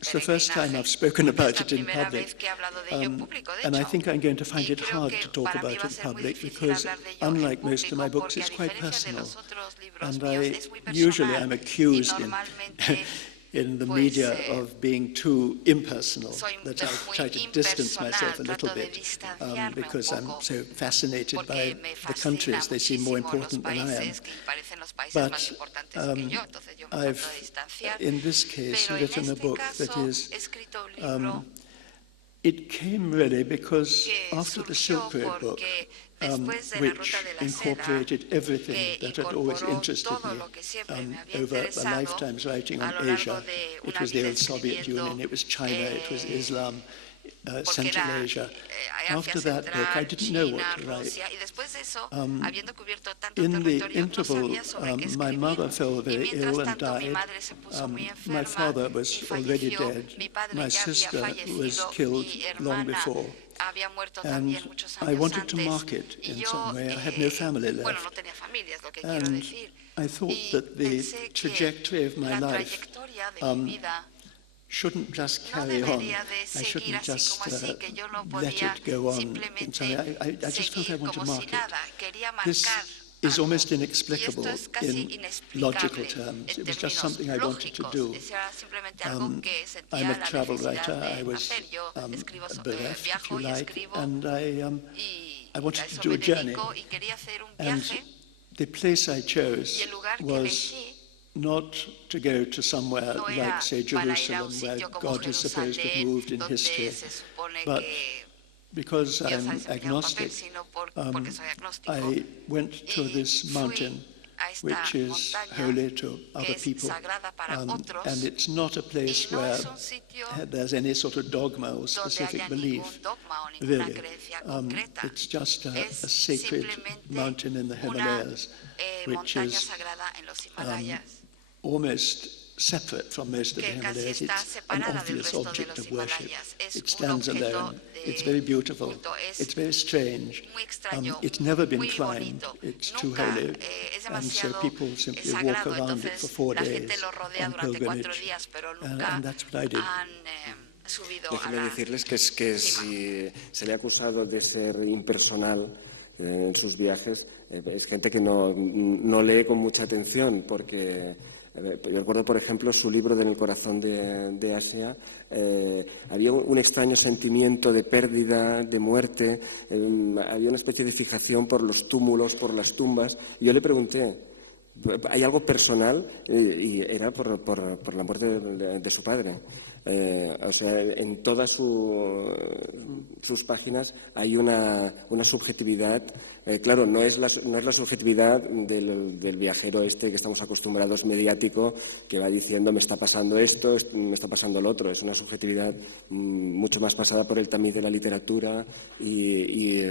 it's the first time I've spoken about it in public, and I think I'm going to find it hard to talk about it in public because, unlike most of my books, it's quite personal. And I'm accused in the media of being too impersonal, that I try to distance myself a little bit because I'm so fascinated by the countries. They seem more important than I am. But I've, in this case, written a book that is, it came really because after the Silk Road book, which incorporated everything that had always interested me over a lifetime's writing on Asia. It was the old Soviet Union, it was China, it was Islam, Central Asia. After that book, I didn't know what to write. In the interval, my mother fell very ill and died. My father was already dead. My sister was killed long before. And I wanted to mark it in some way. I had no family left. And I thought that the trajectory of my life shouldn't just carry on. I shouldn't just let it go on. I just felt I wanted to mark it. This is almost inexplicable in logical terms. It was just something I wanted to do. I'm a travel writer. I was bereft, if you like, and I wanted to do a journey. And the place I chose was not to go to somewhere like, say, Jerusalem, where God is supposed to have moved in history, but because I'm agnostic, I went to this mountain, which is holy to other people, and it's not a place where there's any sort of dogma or specific belief, really. It's just a sacred mountain in the Himalayas, which is almost separate from most of the Himalayas. It's an obvious object of worship. It stands alone. It's very beautiful. It's very strange. It's never been climbed. It's too holy. And so people simply walk around it for 4 days on pilgrimage. And that's what I did. Déjenme decirles que si se le ha acusado de ser impersonal en sus viajes, es gente que no lee con mucha atención, porque yo recuerdo, por ejemplo, su libro de En el corazón de Asia. Había un extraño sentimiento de pérdida, de muerte, había una especie de fijación por los túmulos, por las tumbas. Y yo le pregunté, ¿hay algo personal? Y era por la muerte de su padre. O sea, en todas sus páginas hay una subjetividad. Claro, no es la subjetividad del viajero que estamos acostumbrados, mediático, que va diciendo me está pasando esto, me está pasando lo otro. Es una subjetividad mucho más pasada por el tamiz de la literatura y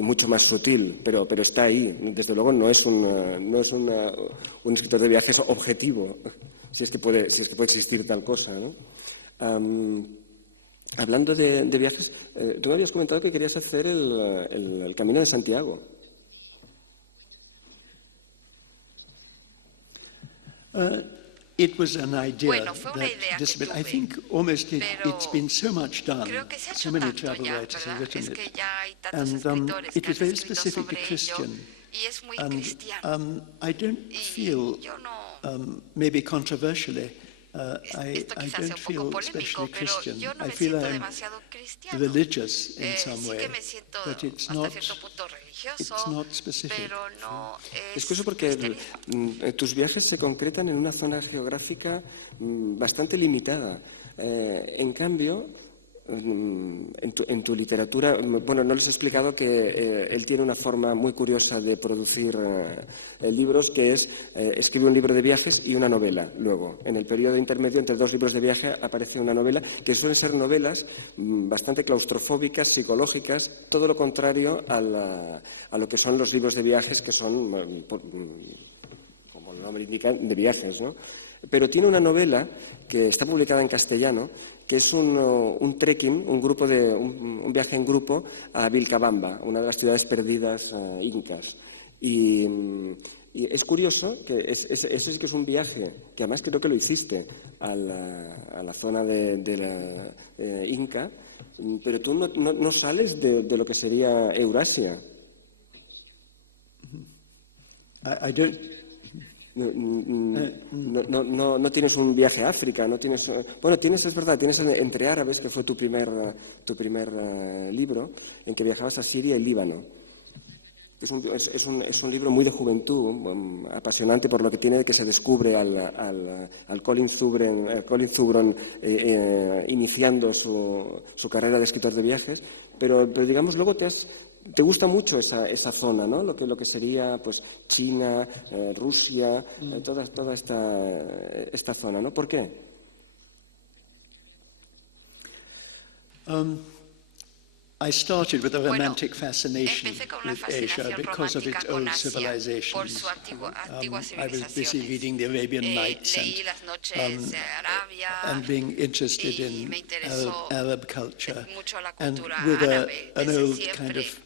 mucho más sutil, pero está ahí. Desde luego no es un escritor de viajes objetivo, si es que puede existir tal cosa, ¿no? Hablando de viajes, tú me habías comentado que querías hacer el Camino de Santiago. It was an idea that I think almost it's been so much done, so many travel writers have written it, and it was very specifically Christian, and I don't feel, maybe controversially, I don't feel especially Christian. I feel I'm religious in some way, but it's not specific. Es curioso porque tus viajes se concretan en una zona geográfica bastante limitada. En cambio, en tu literatura, bueno, no les he explicado que él tiene una forma muy curiosa de producir libros, que es escribe un libro de viajes y una novela. Luego, en el periodo intermedio entre 2 libros de viaje aparece una novela, que suelen ser novelas bastante claustrofóbicas, psicológicas, todo lo contrario a lo que son los libros de viajes, que son, como el nombre indica, de viajes, ¿no? Pero tiene una novela que está publicada en castellano, que es un trekking, un viaje en grupo a Vilcabamba, una de las ciudades perdidas incas. Y Y es curioso que ese sí que es un viaje, que además creo que lo hiciste a la zona de la Inca, pero tú no sales de lo que sería Eurasia. No tienes un viaje a África, no tienes... Bueno, es verdad, tienes Entre Árabes, que fue tu primer libro, en que viajabas a Siria y Líbano. Es un libro muy de juventud, apasionante por lo que tiene de que se descubre al Colin Zubron iniciando su carrera de escritor de viajes, pero digamos luego te gusta mucho esa zona, ¿no? Lo que sería pues China, Rusia, toda esta zona, ¿no? ¿Por qué? I started with a romantic fascination with Asia because of its old civilizations. I was busy reading the Arabian Nights and being interested in Arab culture, and with an old kind of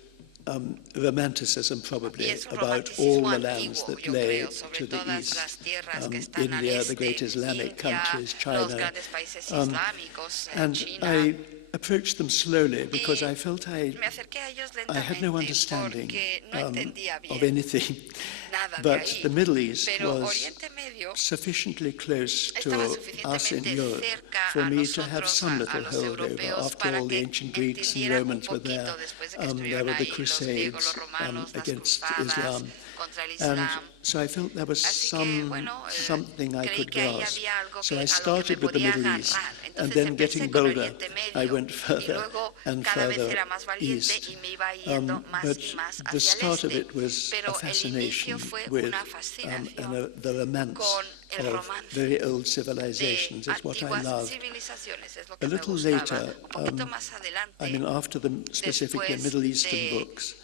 romanticism probably about all the lands that lay to the east, India, the great Islamic countries, China, and I approached them slowly because I felt I had no understanding of anything, but the Middle East was sufficiently close to us in Europe for me to have some little holdover. After all, the ancient Greeks and Romans were there. There were the Crusades against Islam. And so I felt there was something I could grasp. So I started with the Middle East, and then getting bolder, I went further and further east. But the start of it was a fascination with the romance of very old civilizations. It's what I love. A little later, after the specifically Middle Eastern books,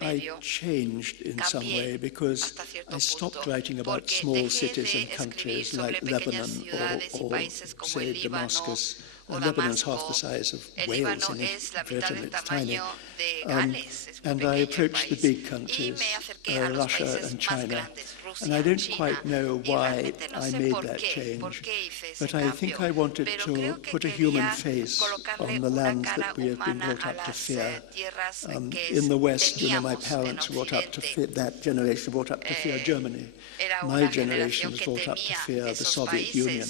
I changed in some way because I stopped writing about small cities and countries like Lebanon or say, Damascus. Lebanon's half the size of Wales in Britain, it's tiny. And I approached the big countries, Russia and China. And I don't quite know why I made that change, but I think I wanted to put a human face on the lands that we have been brought up to fear. In the West, my parents were brought up to fear, that generation brought up to fear Germany. My generation was brought up to fear the Soviet Union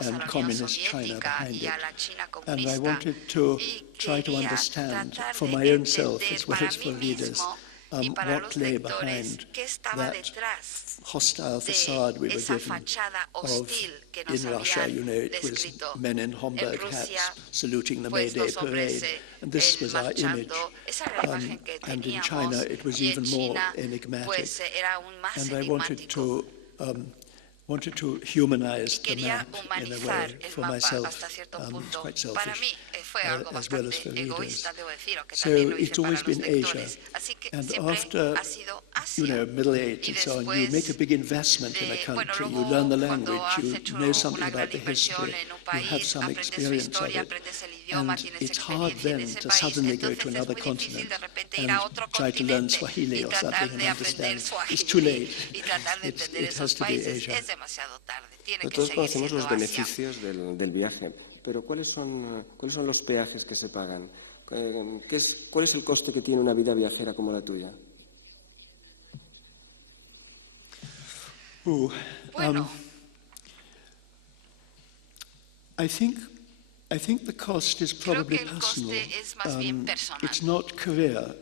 and communist China behind it. And I wanted to try to understand for my own self as well as for readers what lay behind that hostile facade we were given of, in Russia, it was men in Homburg hats saluting the May Day parade, and this was our image. And in China, it was even more enigmatic. And I wanted to humanize the map in a way for myself. It's quite selfish, as well as for readers. So it's always been Asia. And after, middle age and so on, you make a big investment in a country, you learn the language, you know something about the history, you have some experience of it. And it's hard then to suddenly go to another continent and try to learn Swahili or something and understand. It's too late. It has to be Asia. Todos conocemos los beneficios del viaje, pero ¿cuáles son los peajes que se pagan? ¿Cuál es el coste que tiene una vida viajera como la tuya? I think the cost is probably personal. It's not career.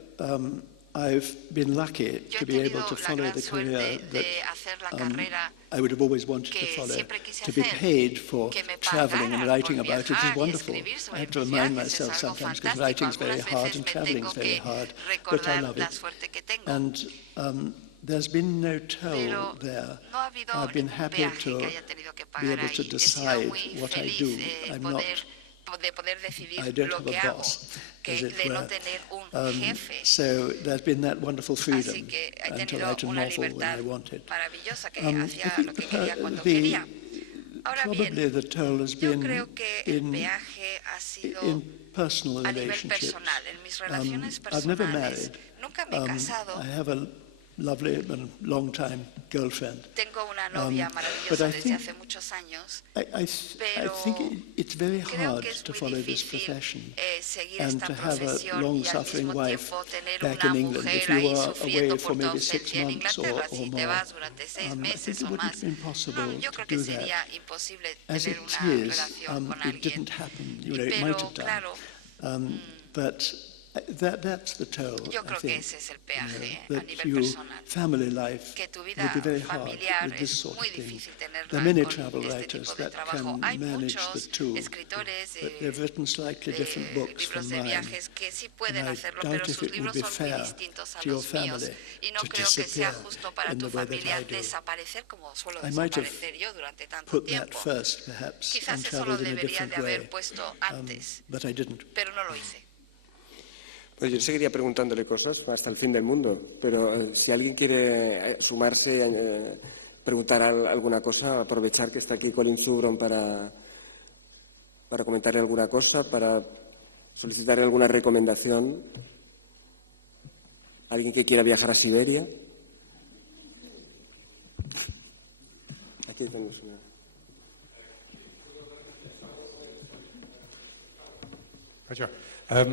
I've been lucky to be able to follow the career that I would have always wanted to follow. To be paid for traveling and writing about it is wonderful. I have to remind myself sometimes because writing is very hard and traveling is very hard, but I love it. And there's been no toll there. I've been happy to be able to decide what I do. I don't have a boss, as it were. So there's been that wonderful freedom to write a novel when I wanted. I think probably the toll has been in personal relationships. I've never married. I have a lovely and long-time girlfriend. Tengo una novia maravillosa desde hace muchos años, I think it's very hard es to muy follow this difícil, profession seguir and esta to have a profesión y al long-suffering mismo wife tiempo tener back una in England. If mujer you ahí were sufriendo away por for tu maybe 6 ausencia en months Inglaterra. or Si te more, vas durante 6 I think meses it o would have más, been possible yo to creo que do sería that. imposible As tener it una is, relación con it alguien. didn't happen. You know, it might Pero have done. claro, But that's the toll, yo creo I que think, ese es el peaje a that nivel your personal. family life Que tu would vida be very hard familiar with this es sort muy of thing. difícil tenerla There are many con travel este writers tipo de that trabajo. can Hay manage the muchos two, escritores but they've written slightly different books libros from de mine. viajes que sí pueden And I hacerlo, doubt pero if sus it would libros be son muy fair distintos a to your los míos family y no to creo que sea disappear justo para in tu the way that familia I do. desaparecer como suelo I might have desaparecer yo durante tanto put that tiempo. first, perhaps, Quizás and eso lo travelled in a debería different de haber way, puesto antes, but I didn't. pero no lo hice. Pues yo seguiría preguntándole cosas hasta el fin del mundo, pero si alguien quiere sumarse, preguntar alguna cosa, aprovechar que está aquí Colin Subron para comentarle alguna cosa, para solicitarle alguna recomendación. ¿Alguien que quiera viajar a Siberia? Aquí tenemos una. I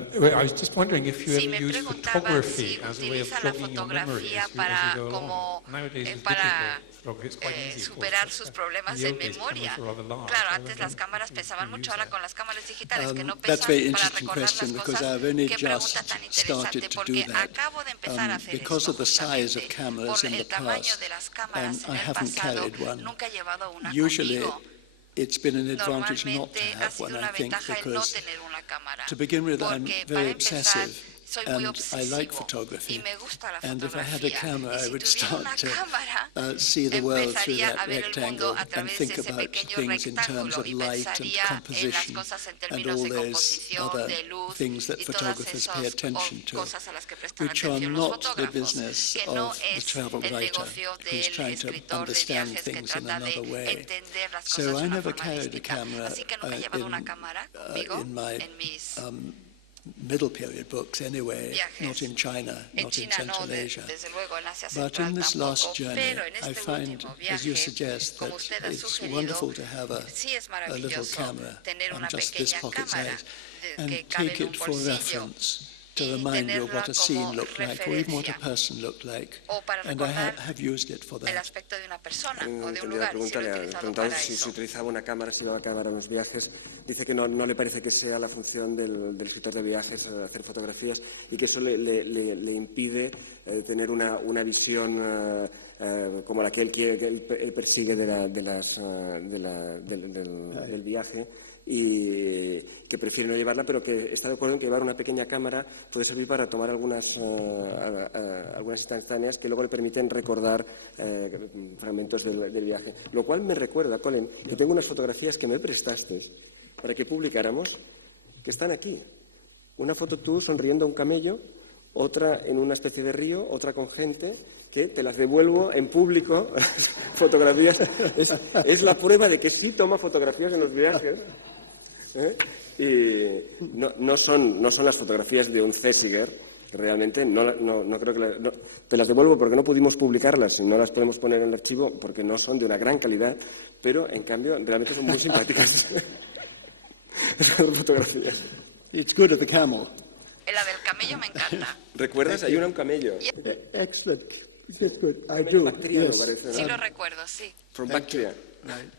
was just wondering if you Sí, ever me use preguntaban photography si as a way of utiliza la jogging your memories fotografía as para, you go como, along. Nowadays it's para digital photography. It's quite easy, of course, superar but, sus problemas in the de old days, memoria. cameras were rather large. Claro, I antes wonder las cámaras if you pesaban use mucho, ahora that. con las cámaras digitales que no That's pesan very para interesting recordar las question because cosas. I've only Qué pregunta just tan started interesante, to do porque that. acabo de empezar a hacer Because esto of the size of justamente. cameras Por in the el tamaño past, de las cámaras en I el haven't pasado, carried one. nunca he llevado una Usually, conmigo. it's been an advantage not to Normalmente ha have sido one, I una think, ventaja el no because tener una cámara. to begin with, I'm Porque very para empezar, obsessive, soy muy and I like obsesivo photography. y me gusta la And if I had a fotografía. camera, Y I si would tuviera start una to cámara, see the world through empezaría that a ver el rectangle mundo a and través de think ese about pequeño things in terms rectángulo of y light and pensaría en las composition cosas en and términos all de those composición, other de luz things that y todas photographers pay esas attention to, cosas a las que prestan which are atención los not the fotógrafos, business que no of the es travel el writer negocio who's del trying to escritor de understand viajes que things in trata de another way. entender las So cosas de I una never forma carried a distinta. camera Así que nunca he llevado una cámara conmigo in my en mis middle period books anyway, viajes. not in China, En not in China no, Central Asia. desde luego en Asia But Central in this tampoco, last journey, pero en I este find, último as you viaje, suggest, that como usted ha it's sugerido, wonderful to have sí es a little maravilloso camera tener on una just this pequeña pocket cámara size que and cabe take en un it for bolsillo reference to y remind you of what tenerla a scene como looked like, or even what a referencia, person looked like. o para And I recordar have used it for el that. aspecto de una persona o de un Tendría lugar, que y sí lo he utilizado preguntarle para si eso. se utilizaba una cámara, si llevaba cámara en los viajes. Dice que no le parece que sea la función del escritor de viajes hacer fotografías y que eso le impide tener una visión como la que él persigue del viaje, y que prefiere no llevarla, pero que está de acuerdo en que llevar una pequeña cámara puede servir para tomar algunas instantáneas que luego le permiten recordar fragmentos del viaje. Lo cual me recuerda, Colin, que tengo unas fotografías que me prestaste para que publicáramos, que están aquí. Una foto tú sonriendo a un camello, otra en una especie de río, otra con gente, que te las devuelvo en público, fotografías. Es la prueba de que sí toma fotografías en los viajes. Y no son las fotografías de un Thesiger, realmente no creo que te las devuelvo porque no pudimos publicarlas y no las podemos poner en el archivo porque no son de una gran calidad, pero en cambio realmente son muy simpáticas. Esas fotografías. It's good of the camel. La del camello me encanta. ¿Recuerdas? Hay una un camello. Excellent. That's good. I do. Bactriano, Yes. parece, ¿no? Sí lo recuerdo, sí. From Bactria. Right.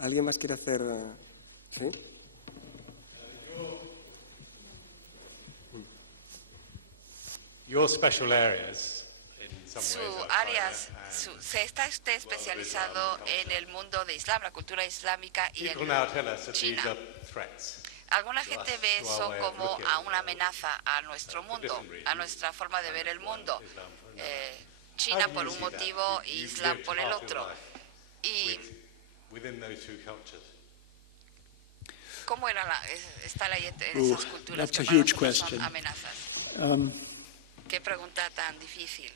¿Alguien más quiere hacer? ¿Sí? Your special areas, in some Su ways, áreas, se está usted especializado en el mundo de Islam, la cultura islámica y people now tell us en that these China. are threats. Alguna gente ve eso como a una amenaza a nuestro mundo, a nuestra forma de ver el mundo. China por un motivo y Islam por el otro. Y Within those two cultures. ¿cómo está la en esas culturas that's que a para huge nosotros son question. amenazas? Qué pregunta tan difícil.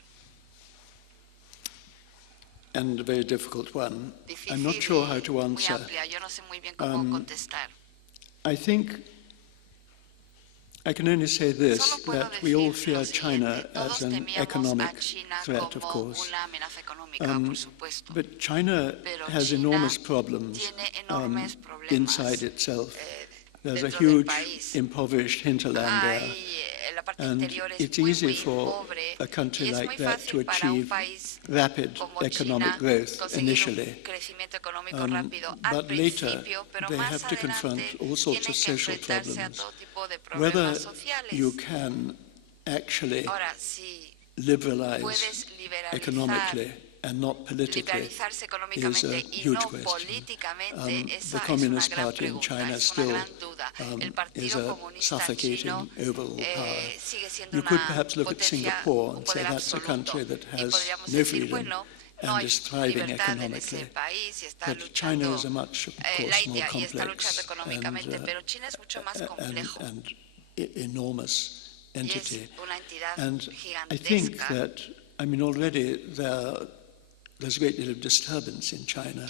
And a very difficult one. Difícil I'm not sure how y to muy answer. amplia. Yo no sé muy bien cómo contestar. I think I can only say this, that we all fear China as an economic threat, of course. But China has enormous problems inside itself. There's a huge impoverished hinterland there, and it's easy for a country like that to achieve rapid economic growth initially. But later, they have to confront all sorts of social problems. Whether you can actually liberalize economically and not politically is a huge question. The Communist Party in China still is a suffocating overall power. You could perhaps look at Singapore and say that's a country that has no freedom and is thriving economically. But China is a much, of course, more complex and enormous entity. And I think that, already there's a great deal of disturbance in China.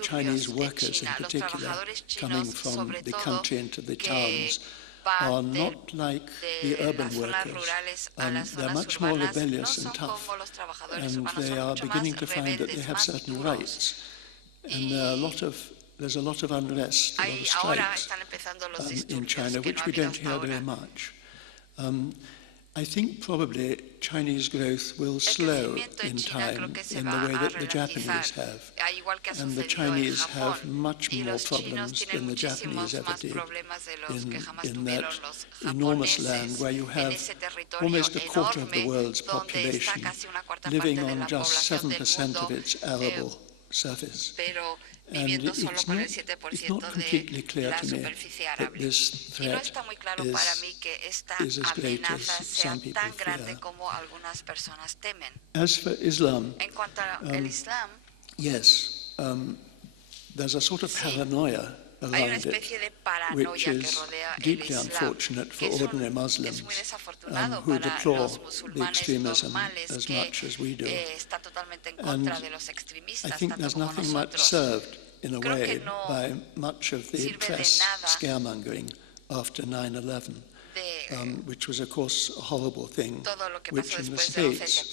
Chinese workers in particular, coming from the country into the towns, are not like the urban workers. They're much more rebellious and tough, and they are beginning to find that they have certain rights. And there's a lot of unrest, a lot of strikes in China, which we don't hear very much. I think probably Chinese growth will slow in time in the way that the Japanese have. And the Chinese have much more problems than the Japanese ever did in that enormous land where you have almost a quarter of the world's population living on just 7% of its arable surface. And it's not completely clear to me that this threat is as great as some people fear. As for Islam, yes, there's a sort of paranoia around it, which is deeply unfortunate for ordinary Muslims who deplore the extremism as much as we do. And I think there's nothing much served, in a way, by much of the press scaremongering after 9/11, which was, of course, a horrible thing, which in the States,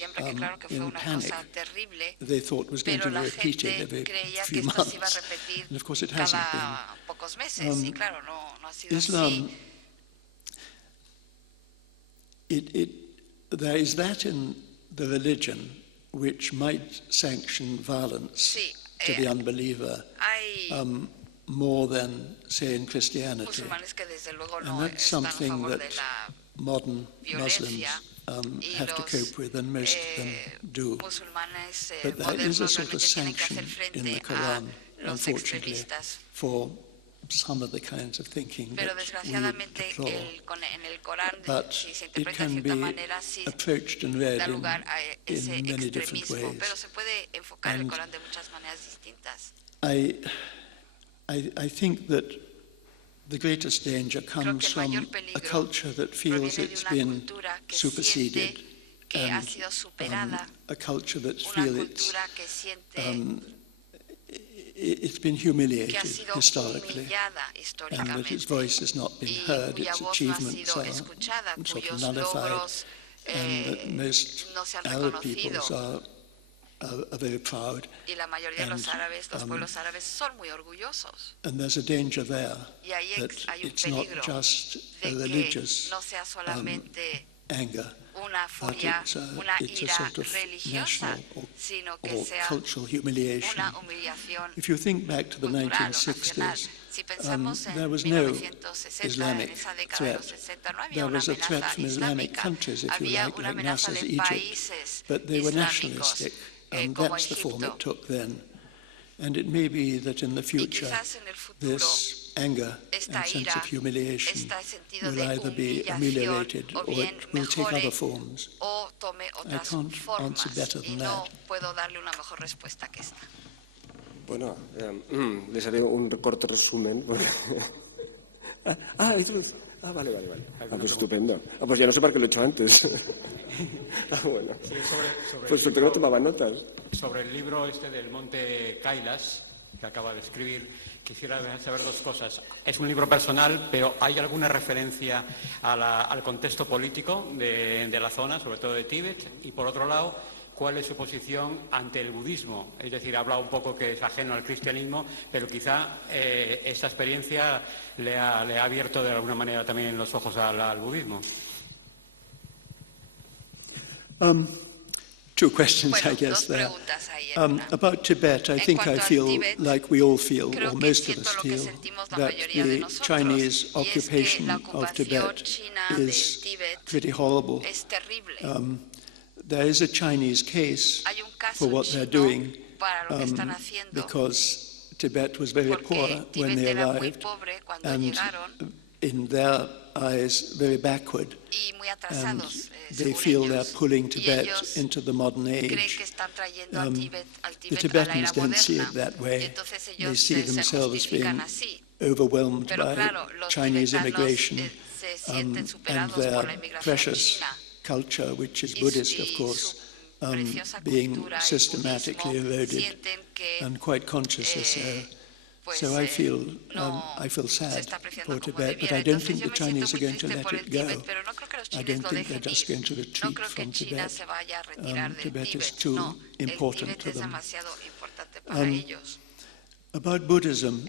in panic, they thought was going to be repeated every few months. And, of course, it hasn't been. Islam, there is that in the religion which might sanction violence to the unbeliever more than, say, in Christianity. And that's something that modern Muslims have to cope with, and most of them do. But there is a sort of sanction in the Quran, unfortunately, for some of the kinds of thinking that we deplore. But it can be approached and read in many different ways. And I think that the greatest danger comes from a culture that feels it's been superseded, and a culture that feels it's been humiliated historically, and that its voice has not been heard, its achievements are sort of nullified, and that most Arab peoples are very proud, and there's a danger there that it's not just a religious anger, but it's a sort of national or cultural humiliation. If you think back to the 1960s, there was no Islamic threat. There was a threat from Islamic countries, if you like Nasser's Egypt, but they were nationalistic, and that's the form it took then. And it may be that in the future, this anger and sense of humiliation will either be ameliorated or it will take other forms. I can't answer better than that. Bueno, les haré un corto resumen. Vale. Pues estupendo. Pues ya no sé para qué lo he hecho antes. Bueno. Sí, sobre pues pero no tomaba notas. Sobre el libro este del Monte Kailas, que acaba de escribir, quisiera saber dos cosas. Es un libro personal, pero ¿hay alguna referencia al contexto político de la zona, sobre todo de Tíbet? Y por otro lado, ¿cuál es su posición ante el budismo? Es decir, ha hablado un poco que es ajeno al cristianismo, pero quizá esta experiencia le ha abierto de alguna manera también los ojos al budismo. Two questions, I guess, there. About Tibet, I think I feel like we all feel, or most of us feel, that the Chinese occupation of Tibet is pretty horrible. There is a Chinese case for what they're doing because Tibet was very poor when they arrived, and in their eyes very backward, and they feel they're pulling Tibet into the modern age. The Tibetans don't see it that way. They see themselves being overwhelmed by Chinese immigration and their precious culture, which is Buddhist, of course, being systematically eroded and quite consciously so. So I feel sad for Tibet, but I don't think the Chinese are going to let it go. I don't think they're just going to retreat from Tibet. Tibet is too important to them. About Buddhism,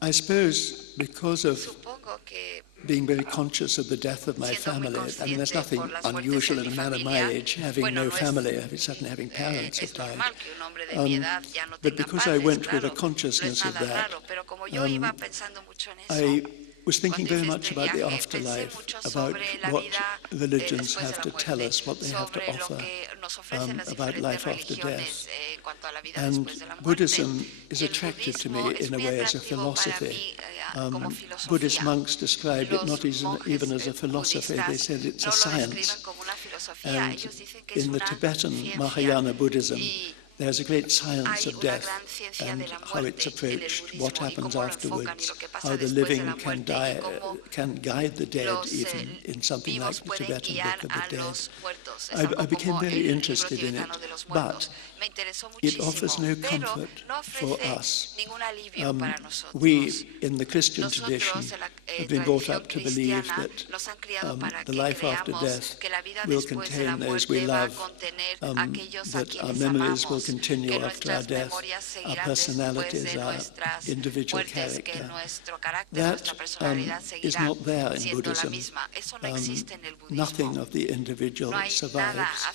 I suppose because of being very conscious of the death of my family, I mean, there's nothing unusual in a man of my age having no family, certainly having parents who died. But because I went with a consciousness of that, I was thinking very much about the afterlife, about what religions have to tell us, what they have to offer about life after death. And Buddhism is attractive to me in a way as a philosophy. Buddhist monks described it not even as a philosophy, they said it's a science. And in the Tibetan Mahayana Buddhism, there's a great science of death and how it's approached, what happens afterwards, how the living can guide the dead, even in something like the Tibetan Book of the Dead. I became very interested in it, but it offers no comfort for us. We, in the Christian tradition, have been brought up to believe that the life after death will contain those we love, that our memories will continue after our death, our personalities, our individual character. That is not there in Buddhism. Nothing of the individual survives.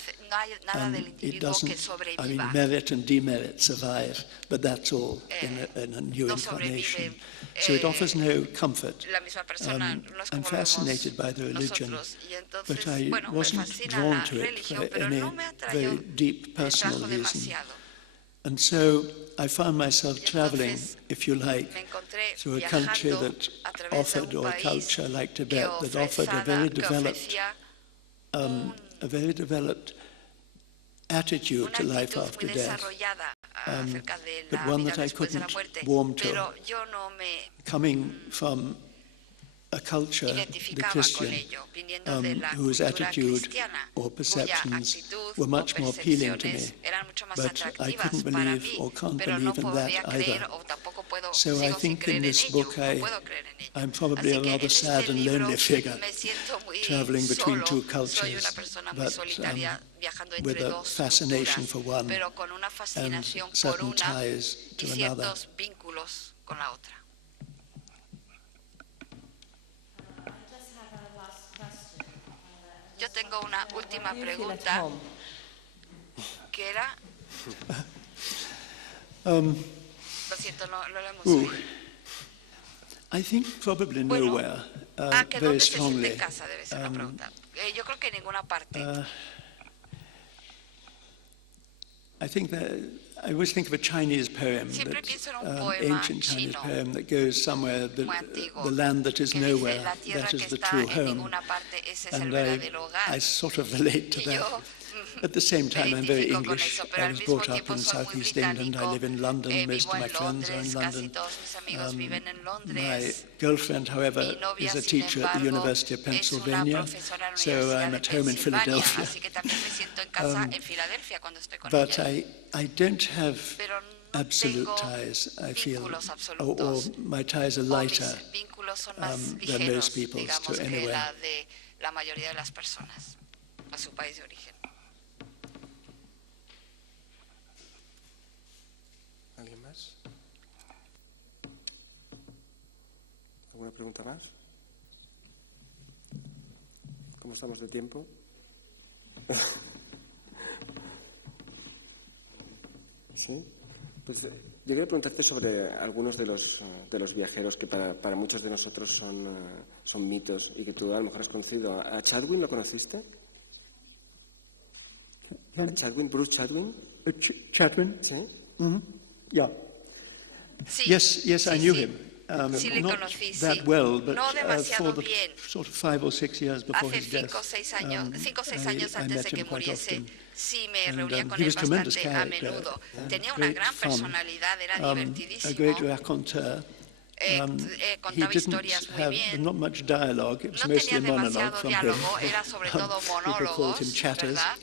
And it doesn't, I mean, merit and demerit survive, but that's all in a new incarnation. So it offers no comfort. I'm fascinated by the religion, but I wasn't drawn to it for any very deep personal reason. And so I found myself traveling, if you like, through a country that offered, or a culture like Tibet, that offered a very developed attitude to life after death, but one that I couldn't warm to. Coming from a culture, the Christian, whose attitude or perceptions were much more appealing to me, but I couldn't believe or can't believe in that either. So I think in this book I'm probably a rather sad and lonely figure, traveling between two cultures, but with a fascination for one and certain ties to another. Yo tengo una última pregunta que era... Lo siento, no lo hemos oído. I think probably nowhere, very strongly. ¿Dónde se siente en casa? Debe ser una pregunta. Yo creo que en ninguna parte. I think that I always think of a Chinese poem, ancient Chinese poem that goes somewhere, the land that is nowhere, that is the true home. And I sort of relate to that. at the same time, I'm very English. I was brought up in Southeast England. I live in London. Most of my friends are in London. My girlfriend, however, is a teacher at the University of Pennsylvania, so I'm at home in Philadelphia. But I don't have absolute ties, I feel, or my ties are lighter than most people's to anywhere. La mayoría de las personas a su país de origen. ¿Alguien más? ¿Alguna pregunta más? ¿Cómo estamos de tiempo? ¿Sí? Pues yo quería preguntarte sobre algunos de los viajeros que para muchos de nosotros son mitos y que tú a lo mejor has conocido. ¿A Chatwin lo conociste? ¿A Chatwin, Bruce Chatwin? Chatwin? Sí. Mm-hmm. Yeah. Sí, yes, I knew him. Sí le not conocí, that sí. well, but No demasiado for the bien. sort of 5 or 6 years before Hace his death, 5 o 6 años I antes met de que him quite muriese, often. sí me And, reunía con he él was a tremendous bastante a character, menudo. Tenía una great gran fun, personalidad, era a divertidísimo. great raconteur. He Contaba didn't historias muy have bien. not much dialogue. It was No mostly tenía a monologue demasiado from him. diálogo, era sobre todo People called him monólogos, Chatters. ¿verdad?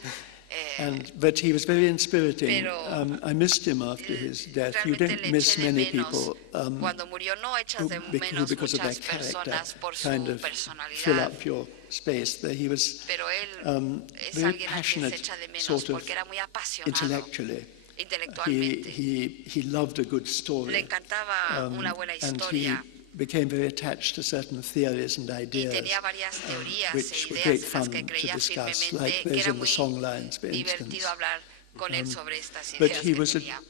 But he was very inspiriting. Pero I missed him after his death. You don't miss many people cuando murió no echas de who, menos because of their muchas character, personas por su kind of fill personalidad. up your space. He was Pero él es very alguien al que se passionate, echa de menos sort of porque era muy apasionado intellectually. intelectualmente. He loved a good story. Le encantaba una buena And historia. he became very attached to certain theories and Y ideas, tenía varias teorías which e were ideas great en las fun que to creía discuss, firmemente, like que those era in the muy songlines, for instance. divertido hablar con él sobre estas But ideas he que was a tenía.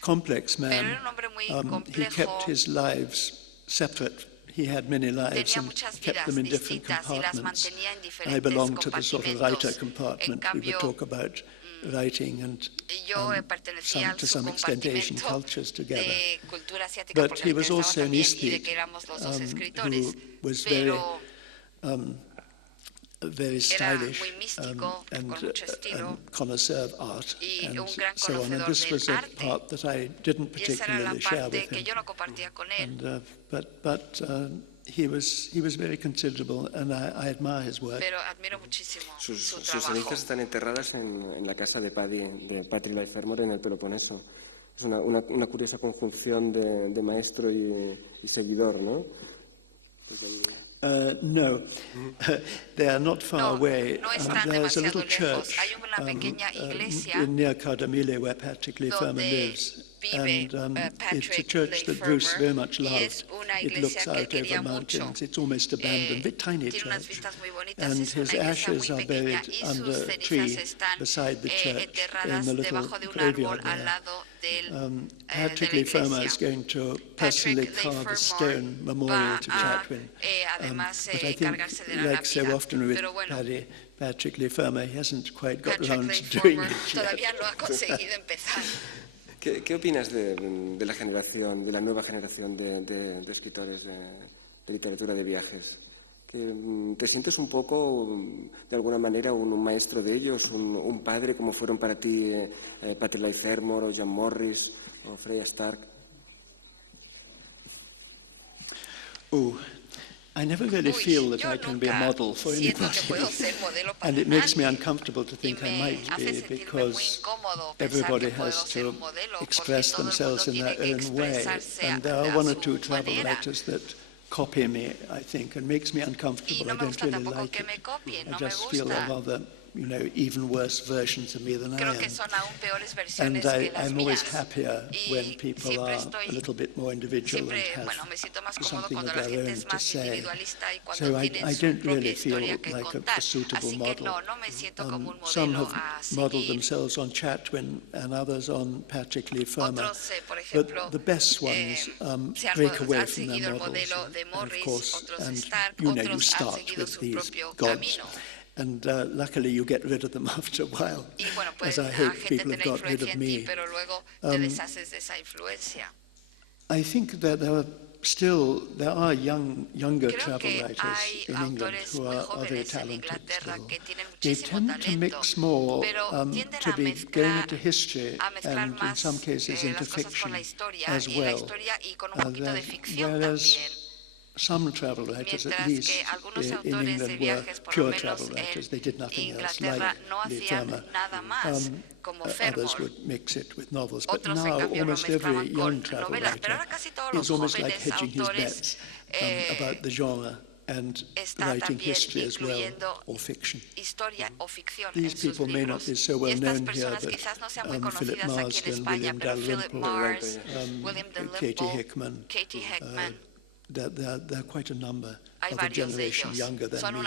complex man. Pero era un hombre muy He complejo. kept his lives separate. He had many lives Tenía and muchas kept vidas them in different distintas y las compartments. mantenía en I diferentes belonged to the sort of writer compartimentos. compartment. En We would cambio, talk about writing and yo pertenecía al to some extent Asian subcompartimento cultures together. de cultura asiática But porque he me was interesaba also an también y de aesthete que éramos los dos escritores. who was very Era stylish muy místico, con mucho estilo, and connoisseur of art y and un gran so on. And conocedor this was del a arte. part that I didn't Y esa era la particularly share parte with que him. yo no compartía con él. And, but he was very considerable, and I admire his work. Pero admiro muchísimo su Sus trabajo. cenizas están enterradas en la casa de Patri Laifermor en el Peloponeso. Es una curiosa conjunción de maestro y seguidor, ¿no? No, they are not far away. No están There's a demasiado little lejos. church Hay una pequeña iglesia near Cardamile where Patrick Leffermer donde lives. vive And it's a Patrick church that Bruce very much Leffermer, y es loved. una It iglesia looks que él out quería over mucho. mountains. It's almost abandoned, very tiny Tiene unas church. vistas muy bonitas, And es una his iglesia ashes muy are pequeña buried y sus under a cenizas tree están beside the church in enterradas the little debajo de un graveyard árbol al there. lado de Patrick la Leffermer is iglesia. going to personally Patrick carve a Leffermer stone memorial to va a, Chatwin. además, But I think, encargarse de la like so lápida. often with Pero bueno, Patrick Leffermer, he hasn't quite got Patrick around to doing Leffermer it yet. todavía no ha conseguido empezar. ¿Qué opinas de la generación, de la nueva generación de escritores de literatura de viajes? ¿Te sientes un poco, de alguna manera, un maestro de ellos, un padre como fueron para ti Patrick Leffermer o Jan Morris o Freya Stark? I never really feel that I can be a model for anybody. And it makes me uncomfortable to think I might be, because everybody has to express themselves in their own way. And there are one or two travel writers that copy me, I think, and makes me uncomfortable. I don't really like it. I just feel they're rather, even worse versions of me than I am. And I'm always happier when people are a little bit more individual and have something of their own to say. So I don't really feel like a suitable model. Some have modeled themselves on Chatwin and others on Patrick Leffermer. But the best ones break away from their models, of course, and you start with these gods. And luckily you get rid of them after a while, as I hope people have got rid of me. I think that there are younger travel writers in England who are very talented still. They tend to mix more, to be going into history and in some cases into fiction as well. Whereas some travel writers, at least in England, were pure travel writers. They did nothing else, like Leigh Fermor. Others would mix it with novels. But now almost every young travel writer is almost like hedging his bets about the genre and writing history as well, or fiction. These people may not be so well known here, but Philip Marsden, William Dalrymple, Katie Hickman, there are quite a number of a generation younger than me.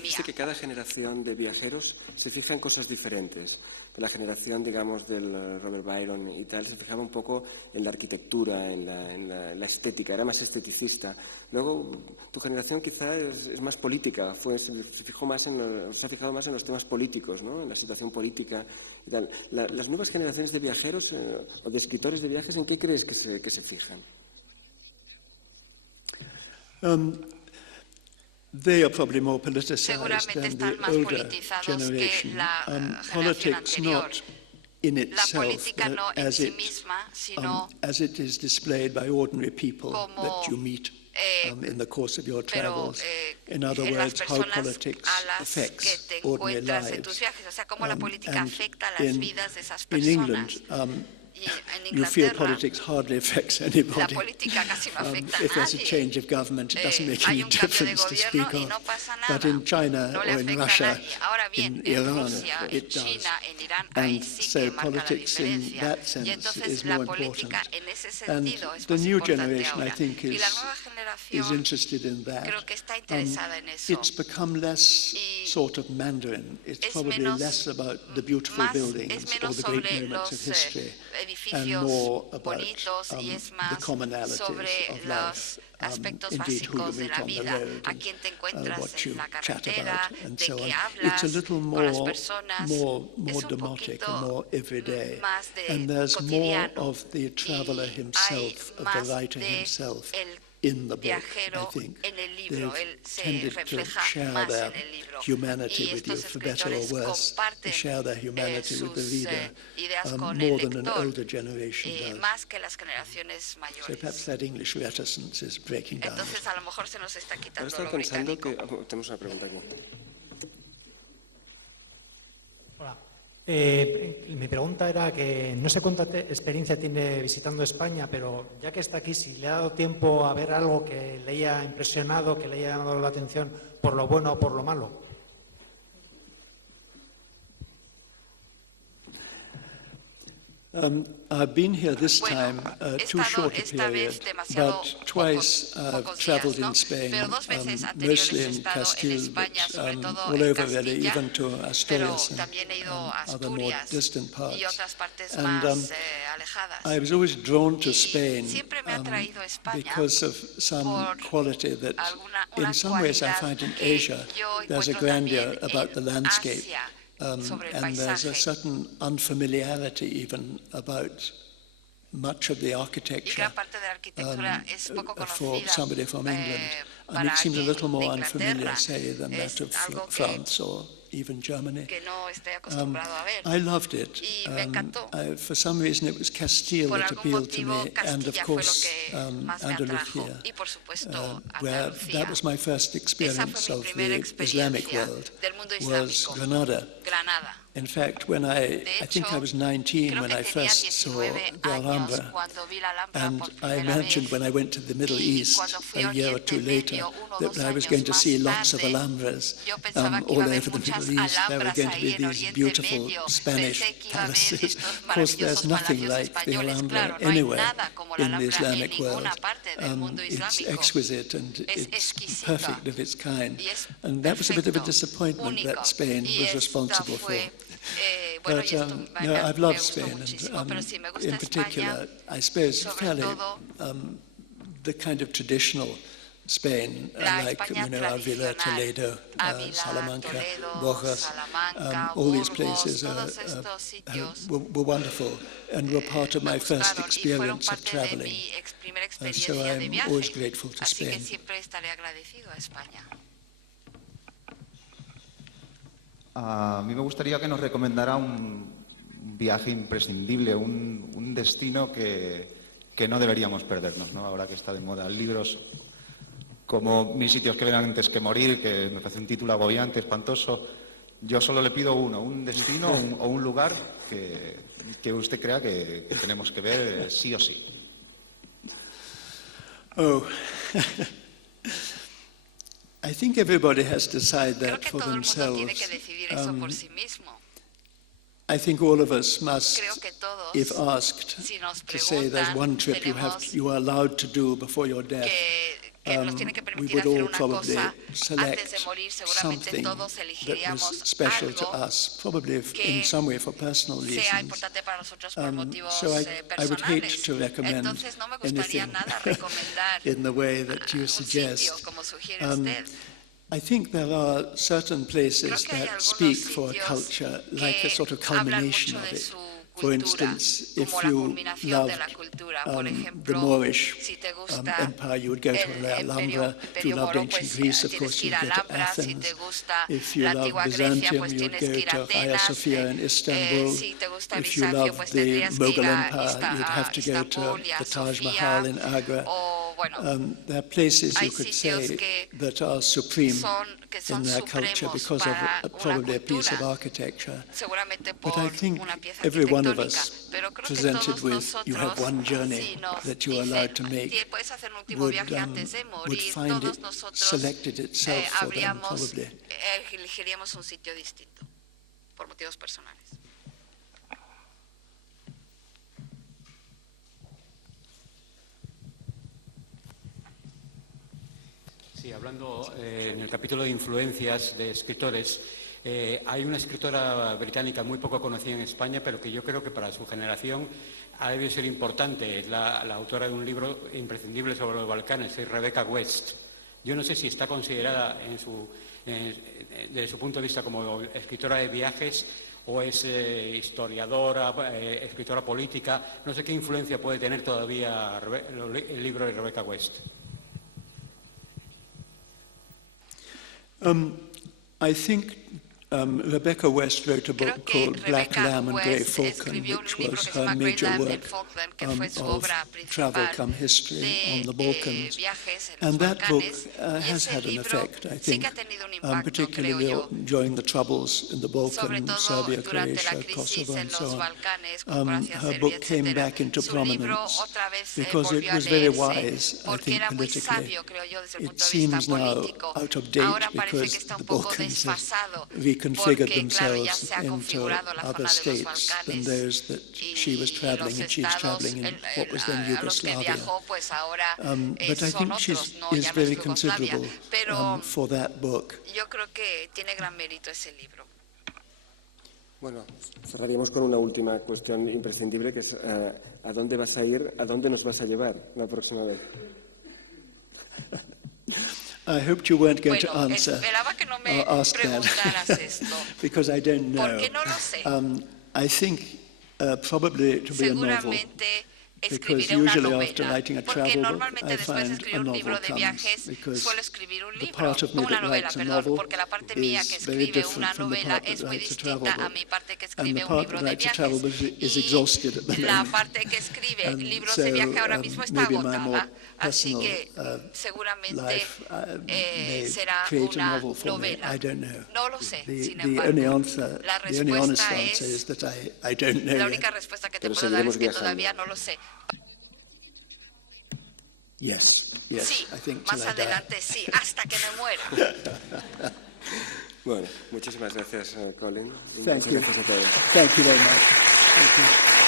Dice que cada generación de viajeros se fija en cosas diferentes. La generación, digamos, del Robert Byron y tal, se fijaba un poco en la arquitectura, en la estética, era más esteticista. Luego, tu generación quizá es más política, se ha fijado más en los temas políticos, ¿no? En la situación política y tal. Las nuevas generaciones de viajeros o de escritores de viajes, ¿en qué crees que se fijan? They are probably more politicized than the older generation. Politics not in itself, as it is displayed by ordinary people that you meet in the course of your travels. In other words, how politics affects ordinary lives. And in England, you feel politics hardly affects anybody. If there's a change of government, it doesn't make any difference to speak of. But in China or in Russia, in Iran, it does. And so politics in that sense is more important. And the new generation, I think, is interested in that. It's become less sort of Mandarin. It's probably less about the beautiful buildings or the great moments of history, and more about the commonalities of life, indeed who you meet on the road and what you chat about and so on. It's a little more demotic and more everyday. And there's more of the traveller himself, of the writer himself, in the book, I think. They've tended to share their humanity with you, for better or worse. They share their humanity with the reader more than an older generation does. So perhaps that English reticence is breaking down. Ahora estaba pensando que... tenemos una pregunta aquí. Mi pregunta era que no sé cuánta experiencia tiene visitando España, pero ya que está aquí, si le ha dado tiempo a ver algo que le haya impresionado, que le haya llamado la atención por lo bueno o por lo malo. I've been here this time too short a period, but twice I've travelled in Spain, mostly in Castile, but all over really, even to Asturias and other more distant parts. And I was always drawn to Spain because of some quality that in some ways I find in Asia there's a grandeur about the landscape. And there's a certain unfamiliarity even about much of the architecture for somebody from England. And it seems a little more unfamiliar, say, than that of France or even Germany. I loved it. For some reason it was Castile that appealed to me, and of course Andalusia, where that was my first experience of the Islamic world, was Granada. In fact, when I think I was 19 when I first saw the Alhambra, and I imagined when I went to the Middle East a year or two later that I was going to see lots of Alhambras all over the Middle East. There were going to be these beautiful Spanish palaces. Of course, there's nothing like the Alhambra anywhere in the Islamic world. It's exquisite and it's perfect of its kind. And that was a bit of a disappointment that Spain was responsible for. But no, I've loved Spain, and in particular, I suppose, fairly the kind of traditional Spain, like Avila, Toledo, Salamanca, Bojas. All these places were wonderful and were part of my first experience of traveling. And so I'm always grateful to Spain. A mí me gustaría que nos recomendara un viaje imprescindible, un destino que no deberíamos perdernos, ¿no? Ahora que está de moda libros como Mis sitios que ven antes que morir, que me parece un título agobiante, espantoso. Yo solo le pido un destino o un lugar que usted crea que tenemos que ver sí o sí. Oh, I think everybody has to decide that for themselves. I think all of us must, if asked, to say there's one trip you are allowed to do before your death. We would all probably select something that was special to us, probably in some way for personal reasons. So I would hate to recommend anything in the way that you suggest. I think there are certain places that speak for a culture, like a sort of culmination of it. For instance, if you loved the Moorish Empire, you would go to the Alhambra. If you loved ancient Greece, of course, you would go to Athens. If you loved Byzantium, you would go to Hagia Sophia in Istanbul. If you loved the Mughal Empire, you'd have to go to the Taj Mahal in Agra. There are places you could say that are supreme in their culture because of probably a piece of architecture. But I think every one of us, presented with you have one journey that you are allowed to make, would find it selected itself for them, probably. Sí, hablando en el capítulo de influencias de escritores, hay una escritora británica muy poco conocida en España, pero que yo creo que para su generación ha debido ser importante. Es la autora de un libro imprescindible sobre los Balcanes, es Rebecca West. Yo no sé si está considerada desde su punto de vista como escritora de viajes o es historiadora, escritora política. No sé qué influencia puede tener todavía el libro de Rebecca West. I think Rebecca West wrote a book called Black Lamb and Grey Falcon, which was her major work of travel come history on the Balkans. And that book has had an effect, I think, particularly during the troubles in the Balkans, Serbia, Croatia, Kosovo, and so on. Her book came back into prominence because it was very wise, I think, politically. It seems now out of date because the Balkans have reconfigured themselves into other states than those that she was traveling, and she's traveling in what was then Yugoslavia. But I think she is very considerable for that book. Bueno, cerraríamos con una última cuestión imprescindible, que es ¿a dónde vas a ir? ¿A dónde nos vas a llevar la próxima vez? I hoped you weren't going to answer or ask that, because I don't know. I think probably to be a novel, because usually after writing a travel book, I find a novel comes, because the part of me that writes a novel is very different from the part that writes a travel book. And the part that writes a travel book is exhausted at the moment. And so maybe my more personal life may create a novel for me. I don't know. The only answer, the only honest answer is that I don't know yet. Pero seguiremos viajando. Yes, sí, I think más adelante sí, hasta que me muera. Bueno, muchísimas gracias, Colin. Thank you. Gracias a todos. Thank you very much. Thank you.